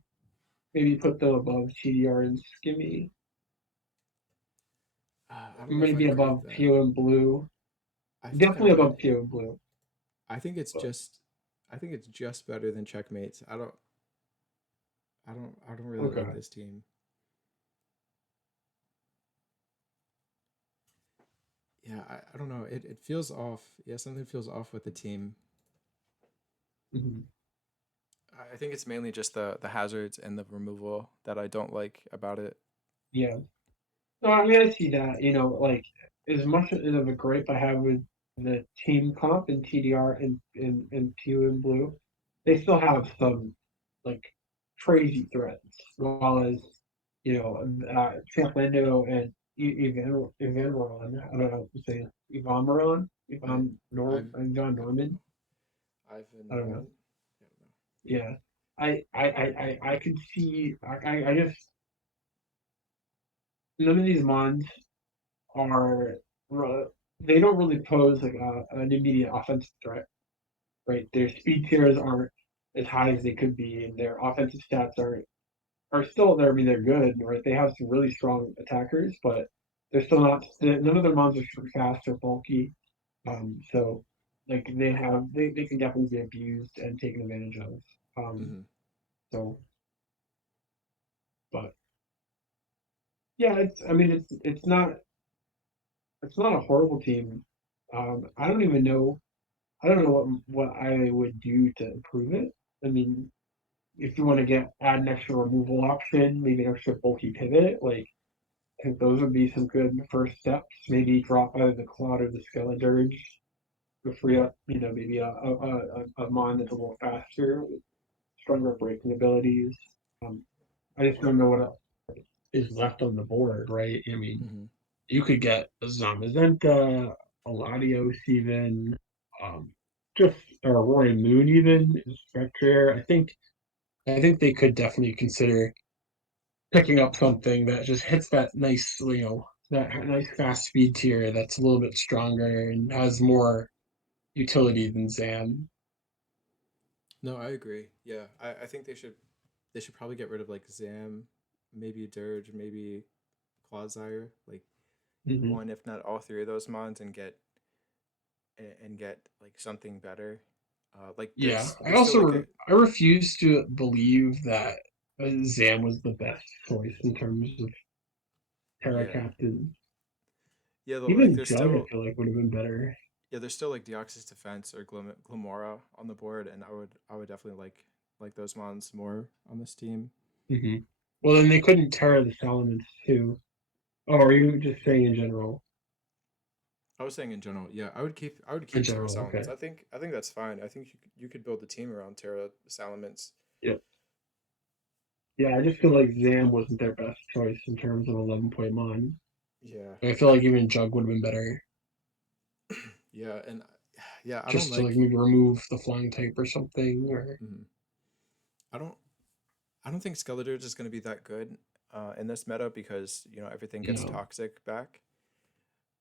maybe put them above TDR and Skimmy, I don't know if I maybe agree with above that. Pio and Blue, I think I definitely would. above Pio and Blue. I think it's But just. I think it's just better than Checkmates. I don't really like okay, this team. Yeah, I don't know. It feels off. Yeah, something feels off with the team. hmm I think it's mainly just the hazards and the removal that I don't like about it. yeah. No, I mean I see that. Like as much of a gripe I have with the team comp and TDR and Pio and Blue, they still have some like crazy threats. While as Champlando and Evanron, I don't know how to say it. Ivamaron, Right. John I don't Norman. know. Ivan I don't know. Ron. I don't know. Yeah, I could see. I just none of these mons are they don't really pose like an immediate offensive threat, right? Their speed tiers aren't as high as they could be, and their offensive stats are still there. I mean, they're good, right? They have some really strong attackers, but they're still not. None of their mons are super fast or bulky. So like they can definitely be abused and taken advantage of. Um, Mm-hmm. so, but yeah, it's I mean it's not a horrible team. I don't even know. I don't know what I would do to improve it. I mean, if you want to add an extra removal option, maybe an extra bulky pivot, like I think those would be some good first steps. Maybe drop either the Claude or the Skeledirge to free up, maybe a mon that's a little faster with stronger braking abilities. Um, I just don't know what else is left on the board, right? I mean, Mm-hmm. you could get a Zamazenta, a Latios even, um, just or a Roy Moon even, Spectre. I think they could definitely consider picking up something that just hits that nice, that nice fast speed tier that's a little bit stronger and has more utility than Zam. No, I agree. Yeah, I think they should probably get rid of like Zam, maybe Dirge, maybe Quasire, like Hmm. one if not all three of those mons, and get like something better. Like Yeah, I there's still also like a I refuse to believe that Zam was the best choice in terms of Terra yeah, Captain. yeah, like Even there's Jug, I still feel like would have been better. yeah, there's still like Deoxys Defense or Glamora on the board, and I would definitely like those mons more on this team. Hmm. Well, then they couldn't Terra the Salamence too. Oh, are you just saying in general? I was saying in general, yeah, I would keep In Terra general, Salamence. okay. I think that's fine. I think you could build the team around Terra Salamence. Yeah. Yeah, I just feel like Zam wasn't their best choice in terms of 11-point mon. Yeah, I feel like even Jug would have been better, yeah, and yeah, I don't just to like like. maybe remove the flying type or something, or Mhm. I don't I don't think Skeletor is going to be that good in this meta because everything gets no. toxic back.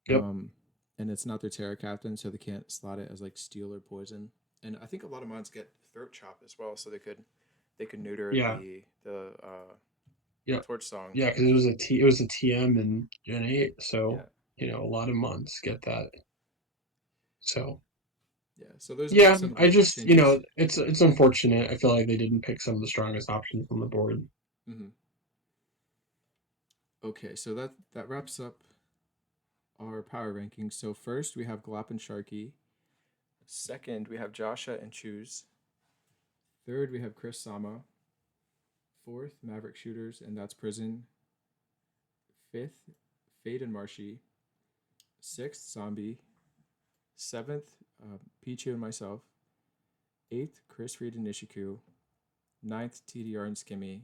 Yep. Um, and it's not their Terra Captain, so they can't slot it as like steel or poison. And I think a lot of mons get throat chop as well, so they could neuter Yeah. the Yep. torch song. Yeah, because it was a TM in Gen 8, so Yeah, a lot of months get that. So yeah. So those are yeah, some of I the just changes. it's unfortunate. I feel like they didn't pick some of the strongest options on the board. Hmm. Okay, so that wraps up our power rankings. So first we have Glop and Sharky. Second we have Joshua and Choose. Third we have Chris Sama. Fourth Maverick Shooters, and that's Prison. Fifth Fade and Marshy. Sixth Zombie. Seventh Pichu and myself. Eighth Chris Reed and Nishiku. Ninth TDR and Skimmy.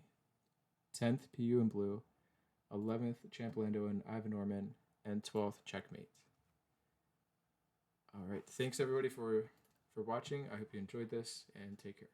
10th PU and Blue. 11th Champlando and Ivan Norman. And 12th Checkmate. All right. Thanks everybody for watching. I hope you enjoyed this and take care.